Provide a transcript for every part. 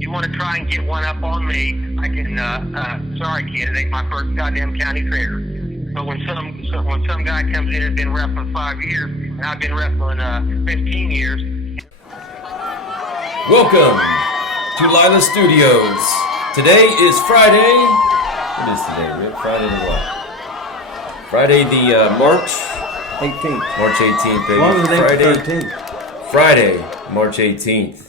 you want to try and get one up on me, I can, sorry kid, it ain't my first goddamn county fair. But when some guy comes in and been wrestling 5 years, and I've been wrestling 15 years. Welcome to Lila Studios. Today is Friday. What is today, Rick? Friday the what? Friday the March 18th. March 18th, baby. Longer than Friday, 13th. Friday, March 18th.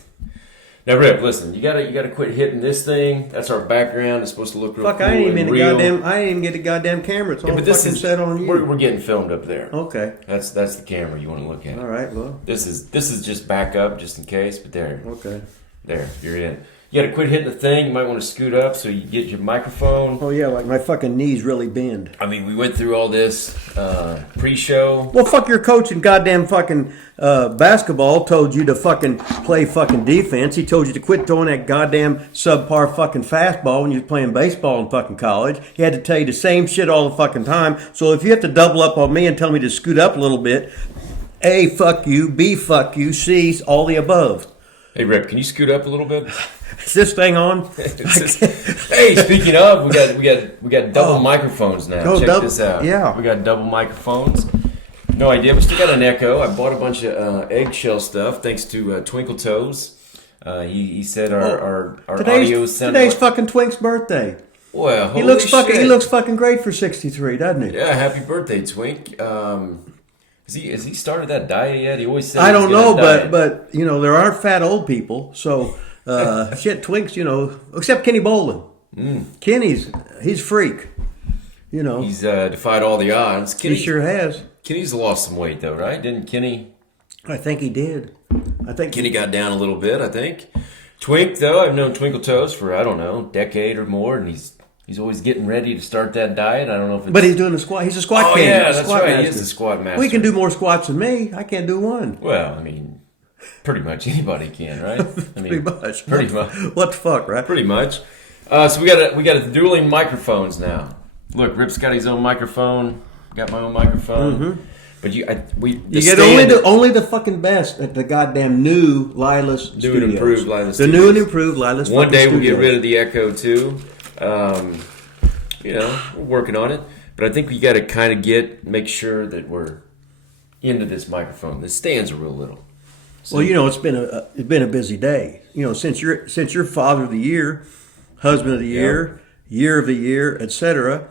Now, Rip, listen, you gotta quit hitting this thing. That's our background. It's supposed to look real Fuck, cool I ain't and even real. I ain't even get the goddamn camera. It's all But this fucking is set on you. We're getting filmed up there. Okay. That's the camera you want to look at. All right, well. This is just backup, just in case. But there. Okay. There, you're in. You gotta quit hitting the thing. You might want to scoot up so you get your microphone. Oh, yeah, like my fucking knees really bend. I mean, we went through all this pre-show. Well, fuck your coach in goddamn fucking basketball told you to fucking play fucking defense. He told you to quit throwing that goddamn subpar fucking fastball when you was playing baseball in fucking college. He had to tell you the same shit all the fucking time. So if you have to double up on me and tell me to scoot up a little bit, A, fuck you, B, fuck you, C, all the above. Hey, Rip, can you scoot up a little bit? Is this thing on? Hey, speaking of, we got double microphones now. Oh, Check this out. Yeah, we got double microphones. No idea. We still got an echo. I bought a bunch of eggshell stuff thanks to Twinkle Toes. He said our audio sounded. Today's fucking Twink's birthday. Well, he looks fucking great for 63, doesn't he? Yeah, happy birthday, Twink. Has he started that diet yet? He always says I don't know, but you know there aren't fat old people, so shit, Twinks, you know, except Kenny Bolin. Kenny's freak, you know. He's defied all the odds. He sure has. Kenny's lost some weight though, right? Didn't Kenny? I think he did. I think Kenny got down a little bit. I think. Twink though, I've known Twinkle Toes for I don't know, a decade or more, and he's always getting ready to start that diet. I don't know if it's... But he's doing the squat. He's a squat king. king. Yeah, that's right. Master. He is the squat master. Well, he can do more squats than me. I can't do one. Well, I mean, pretty much anybody can, right? I mean, pretty much. What the fuck, right? Pretty much. So we got a dueling microphones now. Look, Rip's got his own microphone. Got my own microphone. Mm-hmm. But you get only the fucking best at the goddamn new Lila's Studios. New and improved Lila's Studios. The new and improved Lila's Studios. One day we'll get rid of the echo too. You know, we're working on it. But I think we got to kind of make sure that we're into this microphone. The stands are real little. So, well, you know, it's been a busy day. You know, since you're Father of the Year, Husband of the Year, Year of the Year, etc.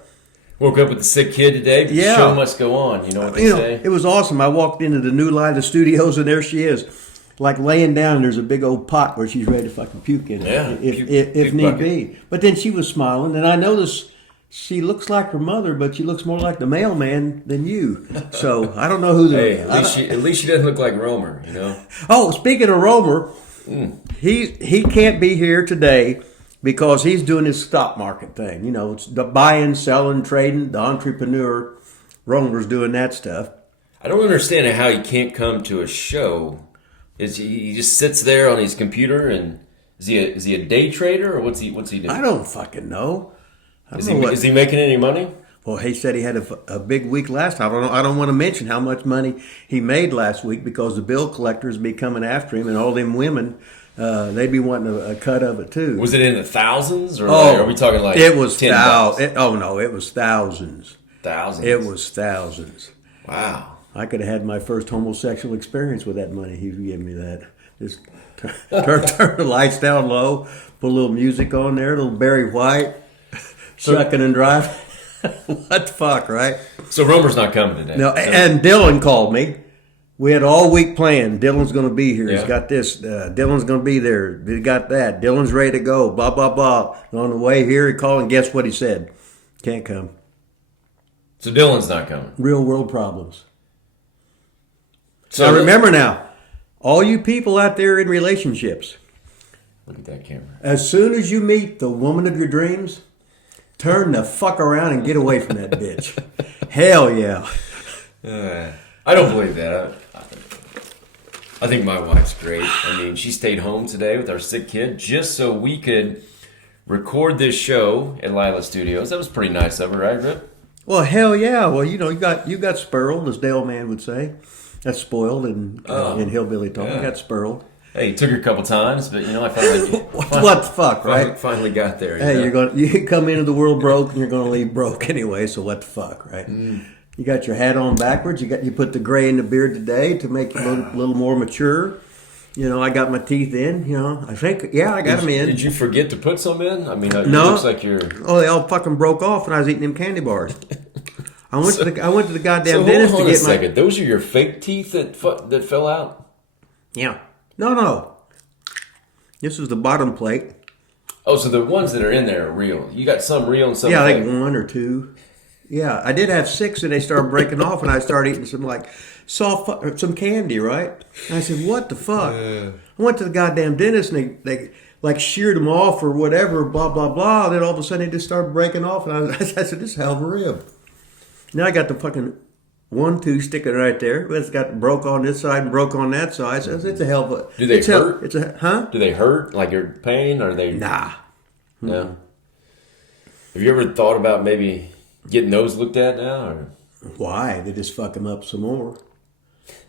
Woke up with a sick kid today, but the show must go on. You know what they say? It was awesome. I walked into the new Lila Studios, and there she is. Like laying down, and there's a big old pot where she's ready to fucking puke in it, if need be. But then she was smiling, and I noticed she looks like her mother, but she looks more like the mailman than you. So I don't know who the... Hey, at least she doesn't look like Romer, you know? Oh, speaking of Romer, he can't be here today because he's doing his stock market thing. You know, it's the buying, selling, trading, the entrepreneur. Romer's doing that stuff. I don't understand how he can't come to a show. He just sits there on his computer, and is he a day trader, or what's he doing? I don't fucking know. Is he making any money? Well, he said he had a big week last time. I don't want to mention how much money he made last week because the bill collectors be coming after him, and all them women, they'd be wanting a cut of it too. Was it in the thousands, or are we talking like it was $10? It was thousands. Thousands. It was thousands. Wow. I could have had my first homosexual experience with that money. He gave me that. Just turn the lights down low, put a little music on there, a little Barry White. Sucking and driving. What the fuck, right? So Romer's not coming today. No, and Dylan called me. We had all week planned. Dylan's going to be here. He's got this. Dylan's going to be there. He got that. Dylan's ready to go. Blah, blah, blah. And on the way here, he called, and guess what he said? Can't come. So Dylan's not coming. Real world problems. So remember now, all you people out there in relationships. Look at that camera. As soon as you meet the woman of your dreams, turn the fuck around and get away from that bitch. Hell yeah. I don't believe that. I think my wife's great. I mean, she stayed home today with our sick kid just so we could record this show at Lila Studios. That was pretty nice of her, right, Rip? Well, hell yeah. Well, you know, you got spurled, as Dale Man would say. That's spoiled in hillbilly talk. You got spurled. Hey, it took her a couple times, but I finally What the fuck, right? Finally got there. Hey, you come into the world broke and you're gonna leave broke anyway. So what the fuck, right? You got your hat on backwards. You put the gray in the beard today to make you a little more mature. I got my teeth in. I think I got them in. Did you forget to put some in? I mean, it no. looks like you're. Oh, they all fucking broke off when I was eating them candy bars. I went to the goddamn dentist hold to on get a second. Those are your fake teeth that fell out? Yeah. No. This is the bottom plate. Oh, so the ones that are in there are real. You got some real and some fake. Like 1 or 2. Yeah, I did have 6, and they started breaking off, and I started eating some candy, right? And I said, "What the fuck?" I went to the goddamn dentist, and they sheared them off or whatever, blah blah blah. And then all of a sudden, they just started breaking off, and I said, "This is a hell of a rib." Now I got the fucking 1 tooth sticking right there. It's got broke on this side and broke on that side. So it's a hell of a. Do they hurt? Do they hurt? Like your pain? Or they? Nah. No. Mm-hmm. Have you ever thought about maybe getting those looked at now? Or? Why? They just fuck them up some more.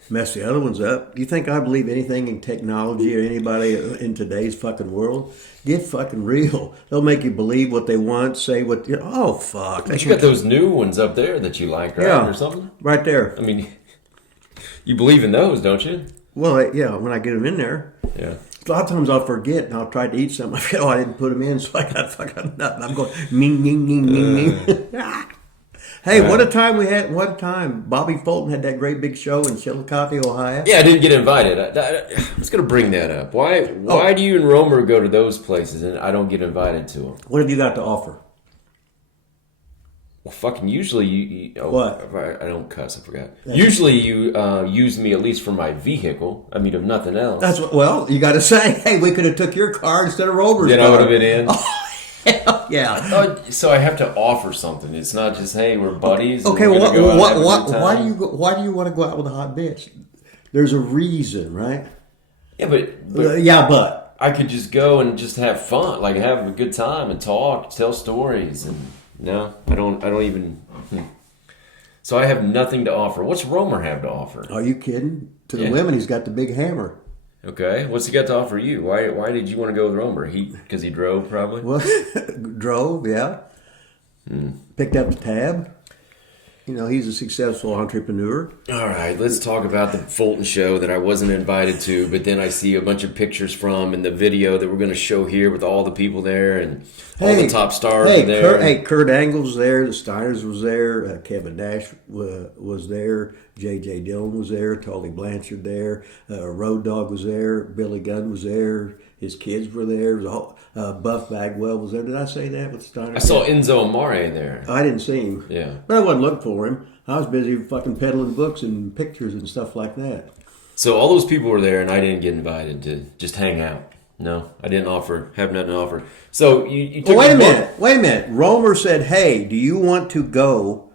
Mess the other ones up. Do you think I believe anything in technology or anybody in today's fucking world? Get fucking real. They'll make you believe what they want, say what. Oh fuck! But you got those new ones up there that you like, right? Yeah, or something. Right there. I mean, you believe in those, don't you? Well, yeah. When I get them in there. Yeah. A lot of times I'll forget and I'll try to eat something. I feel, I didn't put them in, so I got fucking nothing. I'm going, ming, ming, ming, ming, ming. Hey, what a time we had. What a time. Bobby Fulton had that great big show in Chillicothe, Ohio. Yeah, I didn't get invited. I was going to bring that up. Why do you and Romer go to those places and I don't get invited to them? What have you got to offer? Well, fucking usually you what? I don't cuss, I forgot. Usually you use me at least for my vehicle. I mean, if nothing else. That's what, well, you got to say, hey, we could have took your car instead of Romer's car. Then I would have been in. Hell yeah. So I have to offer something. It's not just, hey, we're buddies. Okay, why do you want to go out with a hot bitch? There's a reason, right? Yeah, but I could just go and just have fun, like have a good time and talk, tell stories, and no, I don't even. So I have nothing to offer. What's Romer have to offer? Are you kidding? To the women, he's got the big hammer. Okay, what's he got to offer you? Why did you want to go with Romer? Because he drove, probably? Well, drove, yeah. Picked up the tab. He's a successful entrepreneur. All right, let's talk about the Fulton show that I wasn't invited to, but then I see a bunch of pictures from and the video that we're going to show here with all the people there and all the top stars are there. Kurt Angle was there. The Steiners was there. Kevin Nash was there. J.J. Dillon was there. Tully Blanchard there. Road Dogg was there. Billy Gunn was there. His kids were there. Buff Bagwell was there. Did I say that with Steiner? I saw Enzo Amare there. I didn't see him. Yeah. But I wasn't looking for him. I was busy fucking peddling books and pictures and stuff like that. So all those people were there and I didn't get invited to just hang out. No, I didn't have nothing to offer. So you took wait a minute. Romer said, hey, do you want to go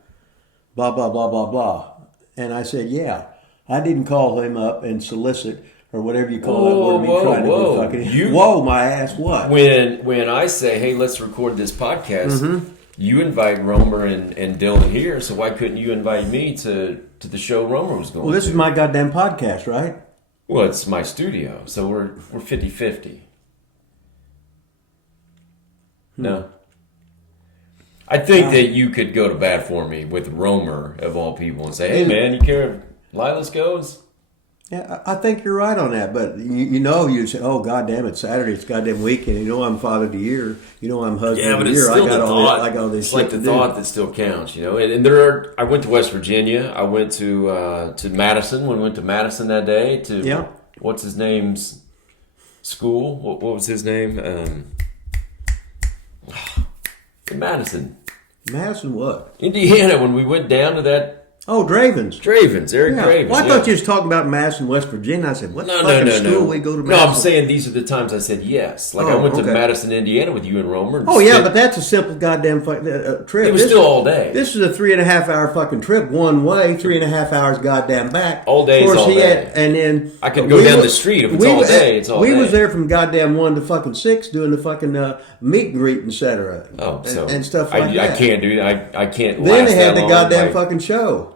blah, blah, blah, blah, blah. And I said, yeah. I didn't call him up and solicit or whatever you call that word. Whoa, my ass, what? When I say, hey, let's record this podcast, you invite Romer and Dylan here, so why couldn't you invite me to the show Romer was going to? Well, this is my goddamn podcast, right? Well, it's my studio, so we're 50-50. No. I think that you could go to bat for me with Romer, of all people, and say, hey, man, you care if Lilas goes? Yeah, I think you're right on that, but you say, oh, goddamn, it's Saturday, it's goddamn weekend. I'm Father of the Year. I'm Husband of the Year. Still I got all this it's shit like the thought that still counts, And I went to West Virginia. I went to Madison. When we went to Madison that day to what's his name's school? What was his name? Madison. Madison what? Indiana. When we went down to that. Oh, Dravens. Eric Dravens. Well, I thought you was talking about Madison, West Virginia. I said, what fucking school we go to Madison? No, I'm saying these are the times I said yes. Like I went to Madison, Indiana with you and Romer. Oh, yeah, but that's a simple goddamn trip. It was still all day. This is a 3.5 hour fucking trip one way, 3.5 hours goddamn back. All day is all day. And then... I could go down the street. If it's all day, it's all day. We was there from goddamn 1 to fucking 6 doing the fucking meet and greet, etc. Oh, so... And stuff like that. I can't do that. I can't Then last they had that the long goddamn fucking show.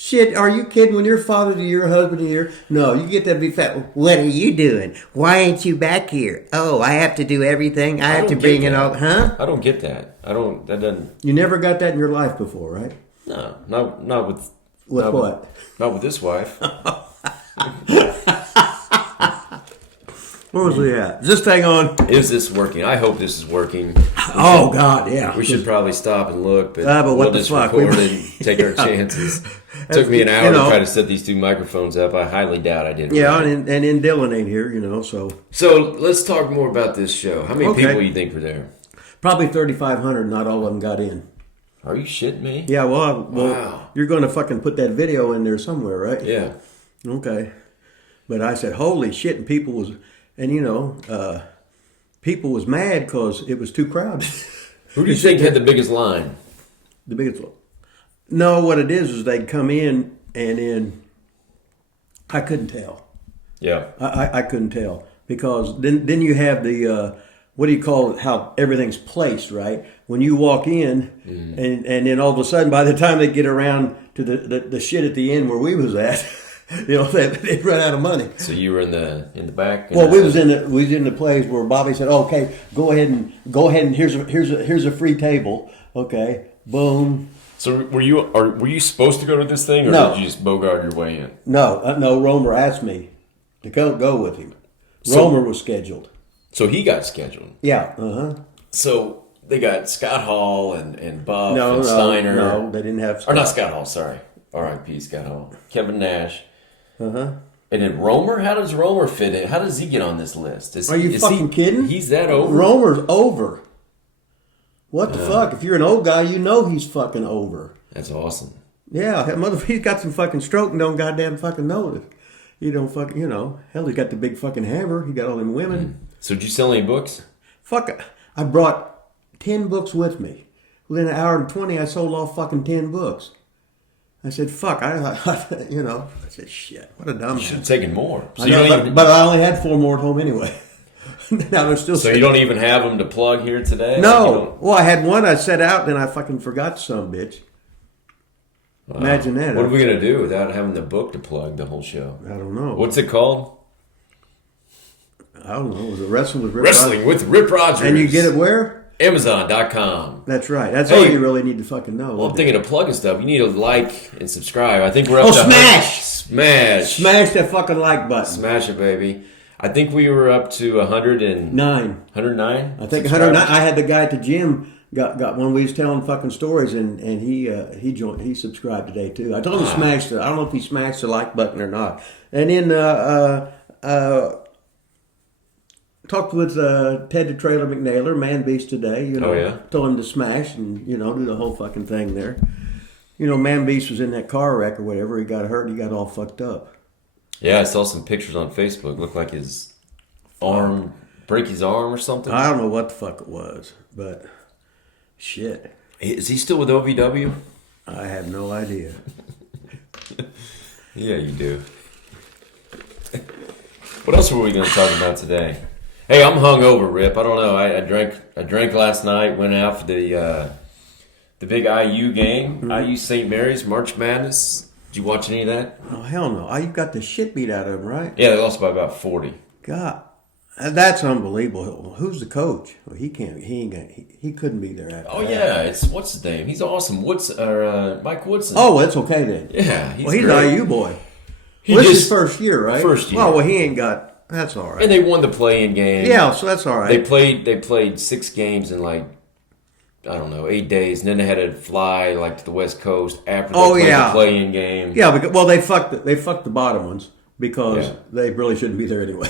Shit, are you kidding? When your father to your husband to your... No, you get that big fat... What are you doing? Why ain't you back here? Oh, I have to do everything. I have to bring it all... Huh? I don't get that. That doesn't... You never got that in your life before, right? No, not with... With not what? Not with this wife. Where was we at? Is this thing on? Is this working? I hope this is working. Oh, God, yeah. We should probably stop and look, but, but what we'll the just fuck? record and take our chances. It took me an hour to try to set these two microphones up. I highly doubt I did. Yeah, right. and then Dylan ain't here, so... So let's talk more about this show. How many Okay. people you think were there? Probably 3,500, not all of them got in. Are you shitting me? Yeah, well, Wow. You're going to fucking put that video in there somewhere, right? Yeah. Okay. But I said, holy shit, and people was... And, people was mad because it was too crowded. Who do you think had the biggest line? The biggest one. No, what it is they'd come in and then I couldn't tell. Yeah. I couldn't tell because then you have the what do you call it? How everything's placed, right? When you walk in and then all of a sudden by the time they get around to the shit at the end where we was at, they run out of money. So you were in the back. Well, we was in the place where Bobby said, oh, "Okay, go ahead and here's a free table." Okay, boom. So were you supposed to go to this thing, or No. did you just bogart your way in? No, Romer asked me to go with him. Romer was scheduled. So he got scheduled. Yeah. So they got Scott Hall and Buff No, and Steiner. no, they didn't have. Or not Scott Hall. Sorry. R.I.P. Scott Hall. Kevin Nash. Uh-huh. And then Romer. How does Romer fit in? How does he get on this list? Are you fucking kidding? He's that over. Romer's over. What the fuck? If you're an old guy, you know he's fucking over. That's awesome. Yeah, he's got some fucking stroke and don't goddamn fucking know it. You don't fucking, hell, he's got the big fucking hammer. He got all them women. So did you sell any books? Fuck, I brought 10 books with me. Within an hour and 20, I sold off fucking 10 books. I said, fuck, I said, shit, what a dumb You should have taken more. So I know, but I only had 4 more at home anyway. Now they're still. So you don't even have them to plug here today? No. Well, I had one I set out, then I fucking forgot some bitch. Imagine that. What are we gonna do without having the book to plug the whole show? I don't know. What's it called? I don't know. Was it Wrestling with Rip Wrestling with Rip Rogers. And you get it where? Amazon.com. That's right. That's all you really need to fucking know. Well, I'm thinking of plugging stuff. You need to like and subscribe. I think we're up to smash! Smash that fucking like button. Smash it, baby. I think we were up to 109. 109? I think 109. I had the guy at the gym got one. We was telling fucking stories, and he joined. He subscribed today too. I told him to smash the. I don't know if he smashed the like button or not. And then talked with Ted the Trailer McNailer, Man Beast today. Oh yeah. Told him to smash and do the whole fucking thing there. Man Beast was in that car wreck or whatever. He got hurt. He got all fucked up. Yeah, I saw some pictures on Facebook. Looked like his arm, break his arm or something. I don't know what the fuck it was, but shit. Is he still with OVW? I have no idea. Yeah, you do. What else were we going to talk about today? Hey, I'm hungover, Rip. I don't know. I drank last night. Went out for the big IU game. IU St. Mary's March Madness. Did you watch any of that? Oh hell no! You got the shit beat out of him, right? Yeah, they lost by about 40. God, that's unbelievable. Who's the coach? Well, he can't. He ain't got. He couldn't be there after. Oh that. yeah, it's what's his name? He's awesome. Mike Woodson. Oh, that's okay then. Yeah, he's he's great. an IU boy. He This is just his first year, right? First year. Well, he ain't got. That's all right. And they won the play-in game. Yeah, so that's all right. They played 6 games in 8 days, and then they had to fly to the West Coast after they played the play-in game. Yeah, because, they fucked the bottom ones because they really shouldn't be there anyway.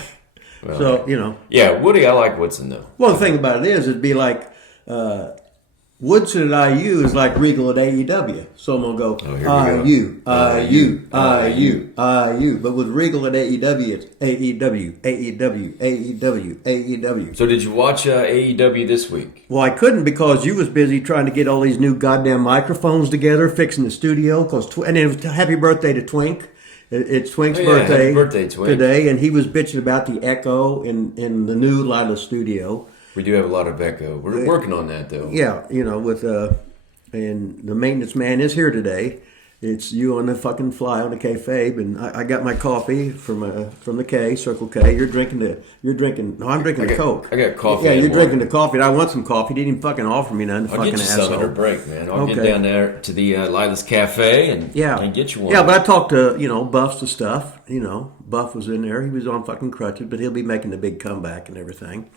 Well, so Yeah, Woody, I like Woodson though. Well, the thing about it is, it'd be like Woodson at IU is like Regal at AEW. So I'm gonna go IU. But with Regal at AEW, it's AEW. So did you watch AEW this week? Well, I couldn't because you was busy trying to get all these new goddamn microphones together, fixing the studio. And then it was happy birthday to Twink. It's Twink's birthday, happy birthday, Twink. today, and he was bitching about the echo in the new Lila studio. We do have a lot of echo. We're working on that though. Yeah, with and the maintenance man is here today, It's you on the fucking fly on the kayfabe, and I got my coffee from the K, Circle K. You're drinking. No, I'm drinking the Coke. I got coffee. Yeah, you're drinking the coffee. And I want some coffee. Didn't even fucking offer me none. I'll get you some at our break, man. I'll get down there to the Lila's Cafe and get you one. Yeah, but I talked to Buff's the stuff. Buff was in there. He was on fucking crutches, but he'll be making the big comeback and everything.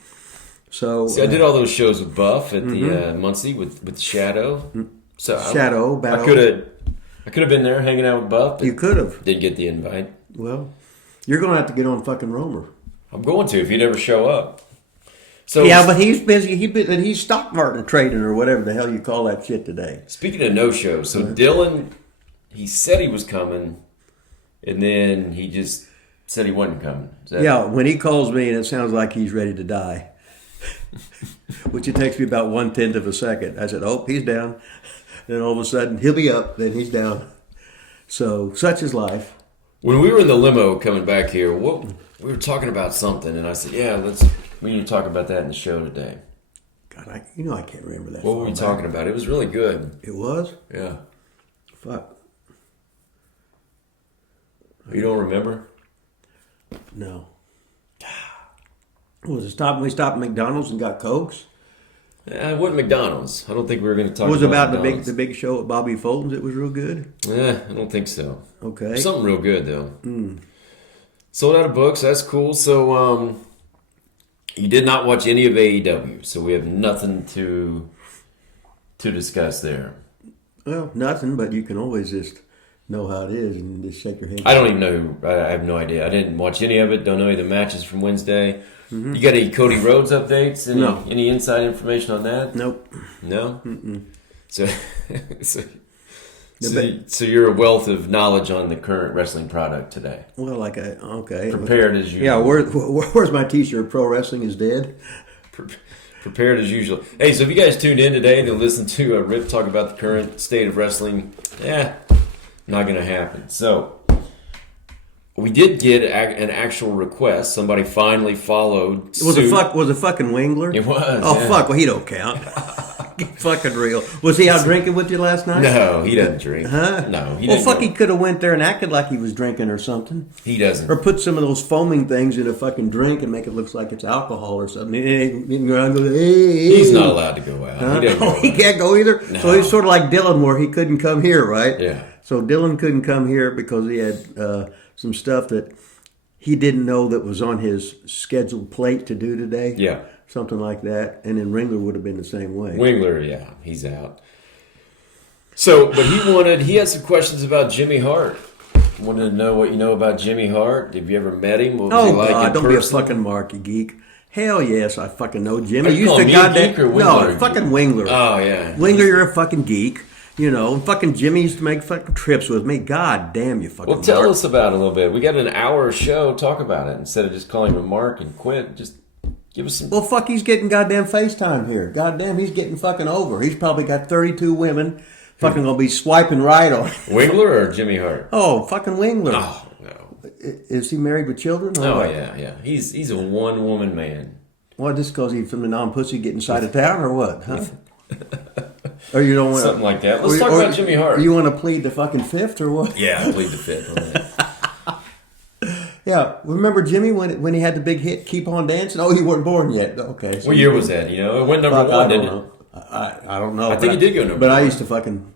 So I did all those shows with Buff at the Muncie with Shadow. So I could have been there hanging out with Buff. You could have. Didn't get the invite. Well, you're going to have to get on fucking Romer. I'm going to if you never show up. So yeah, but he's busy. He's stock market trading or whatever the hell you call that shit today. Speaking of no-shows, so Dylan, he said he was coming, and then he just said he wasn't coming. Yeah, when he calls me and it sounds like he's ready to die, which it takes me about 1/10 of a second. I said, oh, he's down. Then all of a sudden, he'll be up. Then he's down. So, such is life. When we were in the limo coming back here, we were talking about something, and I said, we need to talk about that in the show today. God, I can't remember that. What were we talking about? It was really good. It was? Yeah. Fuck. You don't remember? No. Was it we stopped at McDonald's and got Cokes? It wasn't McDonald's. I don't think we were going to talk about McDonald's. the big show at Bobby Fulton's. It was real good. I don't think so. Okay. Something real good though. Sold out of books. That's cool. So you did not watch any of AEW, so we have nothing to discuss there. Well, nothing, but you can always just know how it is and just shake your head. I don't even know. I have no idea. I didn't watch any of it. Don't know any of the matches from Wednesday. You got any Cody Rhodes updates? No. Any inside information on that? Nope. No? Mm-mm. So you're a wealth of knowledge on the current wrestling product today. Well, okay. Prepared as usual. Yeah, where's my t-shirt? Pro Wrestling is dead. Prepared as usual. Hey, so if you guys tuned in today to listen to Rip talk about the current state of wrestling, not going to happen. So we did get an actual request. Somebody finally followed suit. Was it fucking Wingler? It was. Oh, fuck. Well, he don't count. Fucking real. Was he out drinking with you last night? No, he doesn't drink. Huh? No, he doesn't. Well, fuck, he could have went there and acted like he was drinking or something. He doesn't. Or put some of those foaming things in a fucking drink and make it look like it's alcohol or something. He's not allowed to go out. Huh? He can't go either? No. So he's sort of like Dylan where he couldn't come here, right? Yeah. So Dylan couldn't come here because he had some stuff that he didn't know that was on his scheduled plate to do today. Yeah. Something like that. And then Ringler would have been the same way. Wingler, yeah, he's out. So, but he had some questions about Jimmy Hart. Wanted to know what you know about Jimmy Hart. Have you ever met him? What was he like God, in don't person? be a fucking mark, you geek. Hell yes, I fucking know Jimmy. Are you calling me a geek or Wingler? No, fucking Wingler. Oh, yeah. Wingler, you're a fucking geek. And fucking Jimmy used to make fucking trips with me. God damn you fucking Well, tell mark. us about it a little bit. We got an hour show. Talk about it. Instead of just calling him a mark and quit, just give us some... Well, fuck, he's getting goddamn FaceTime here. Goddamn, he's getting fucking over. He's probably got 32 women fucking gonna be swiping right on him. Wingler or Jimmy Hart? Oh, fucking Wingler. Oh, no. Is he married with children? Oh, yeah. He's a one-woman man. What, just because he's from the non-pussy getting side of town or what, huh? Or you don't want something like that. Let's talk about Jimmy Hart. You want to plead the fucking fifth or what? Yeah, I plead the fifth on that. Yeah, remember Jimmy when he had the big hit "Keep on Dancing"? Oh, you weren't born yet. Okay. So what year was that? It went number one, didn't it? I don't know. I think he did go number one. But I used to fucking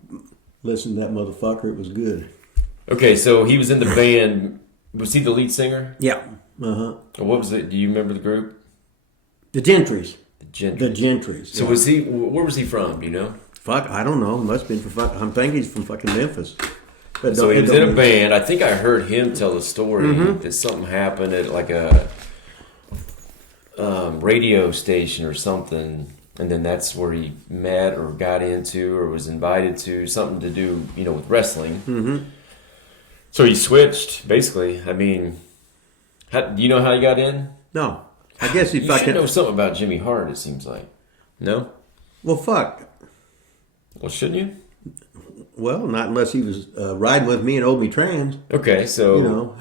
listen to that motherfucker. It was good. Okay, so he was in the band. Was he the lead singer? Yeah. What was it? Do you remember the group? The Gentrys. The Gentrys. So was he? Where was he from? Do you know? Fuck, I don't know. Must have been from fucking. I'm thinking he's from fucking Memphis. But so he was in a band. I think I heard him tell a story that something happened at like a radio station or something, and then that's where he met or got into or was invited to something to do, with wrestling. Mm-hmm. So he switched, basically. I mean, do you know how he got in? No, I guess he you fucking should know something about Jimmy Hart. It seems like no. Well, fuck. Well, shouldn't you? Well, not unless he was riding with me and owed me trans. Okay, so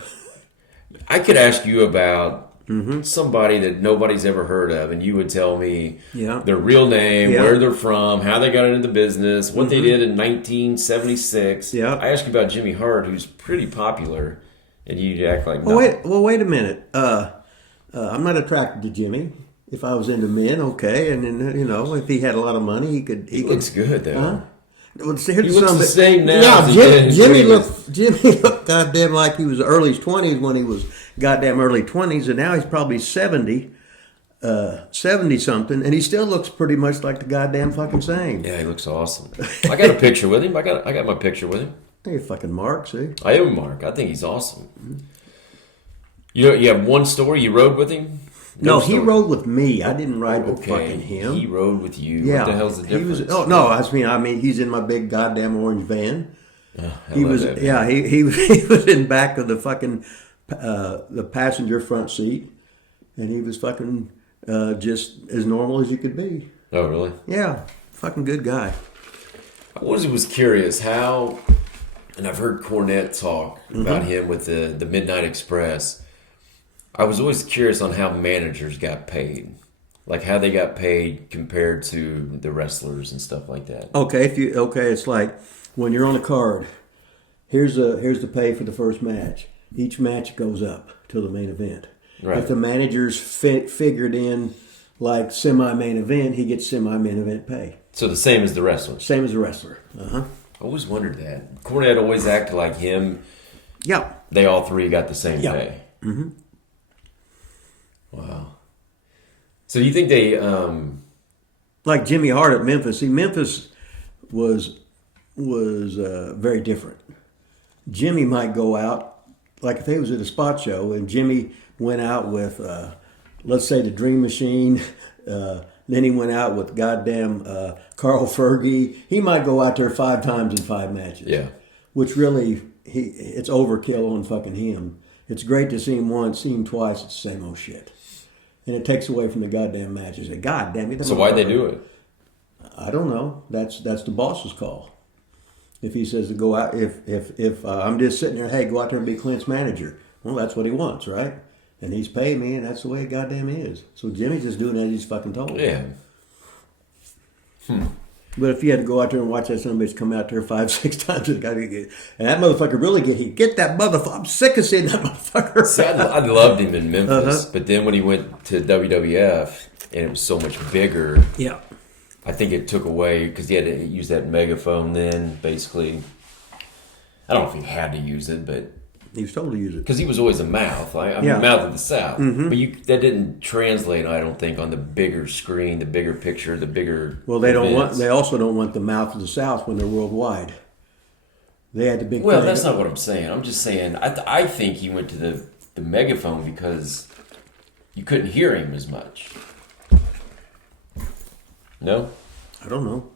I could ask you about somebody that nobody's ever heard of, and you would tell me Yeah. their real name, Yeah. where they're from, how they got into the business, what they did in 1976. Yeah. I asked you about Jimmy Hart, who's pretty popular, and you'd act like Well, no. wait a minute. I'm not attracted to Jimmy. If I was into men, okay, and then if he had a lot of money, he could. He looks good though. Huh? Well, He looks the same now. Yeah, as he did Jimmy when he was- Jimmy looked goddamn like he was early 20s when he was goddamn early 20s, and now he's probably 70 something, and he still looks pretty much like the goddamn fucking same. Yeah, he looks awesome. I got a picture with him. I got my picture with him. Hey, fucking Mark, see? I own Mark. I think he's awesome. You have one story. You rode with him. No, he story. rode with me. I didn't ride with Okay, fucking him. he rode with you. Yeah, What the hell's the difference? He was. Oh no, I mean, he's in my big goddamn orange van. I He love was. that, man. Yeah, he was in back of the fucking the passenger front seat, and he was fucking just as normal as you could be. Oh, really? Yeah, fucking good guy. I was curious how, and I've heard Cornette talk about him with the Midnight Express. I was always curious on how managers got paid, like how they got paid compared to the wrestlers and stuff like that. Okay, it's like when you're on a card. Here's the pay for the first match. Each match goes up till the main event. Right. If the manager's figured in like semi-main event, he gets semi-main event pay. So the same as the wrestlers. Same as the wrestler. I always wondered that. Cornette always acted like him. Yeah. They all three got the same Yeah. pay. Wow. So you think they? Like Jimmy Hart at Memphis. See, Memphis was very different. Jimmy might go out, like if he was at a spot show and Jimmy went out with, let's say, the Dream Machine, then he went out with goddamn Carl Fergie. He might go out there 5 times in 5 matches. Yeah. Which really, it's overkill on fucking him. It's great to see him once, see him twice, it's the same old shit. And it takes away from the goddamn matches. God damn it. So why'd they do it? I don't know. That's the boss's call. If he says to go out, if I'm just sitting there, hey, go out there and be Clint's manager. Well, that's what he wants, right? And he's paying me, and that's the way it goddamn is. So Jimmy's just doing as he's fucking told. Yeah. But if you had to go out there and watch that son of a bitch come out there 5, 6 times, and that motherfucker really get that motherfucker. I'm sick of seeing that motherfucker. See, I loved him in Memphis, but then when he went to WWF and it was so much bigger, Yeah. I think it took away because he had to use that megaphone. Then basically, I don't know if he had to use it, but He was told to use it. because he was always a mouth, I mean, Yeah. mouth of the South. But that didn't translate, I don't think, on the bigger screen, the bigger picture, the bigger. Well, they don't want. events. They also don't want the mouth of the South when they're worldwide. They had the big. Well, thing. that's not what I'm saying. I'm just saying I think he went to the megaphone because you couldn't hear him as much. No? I don't know.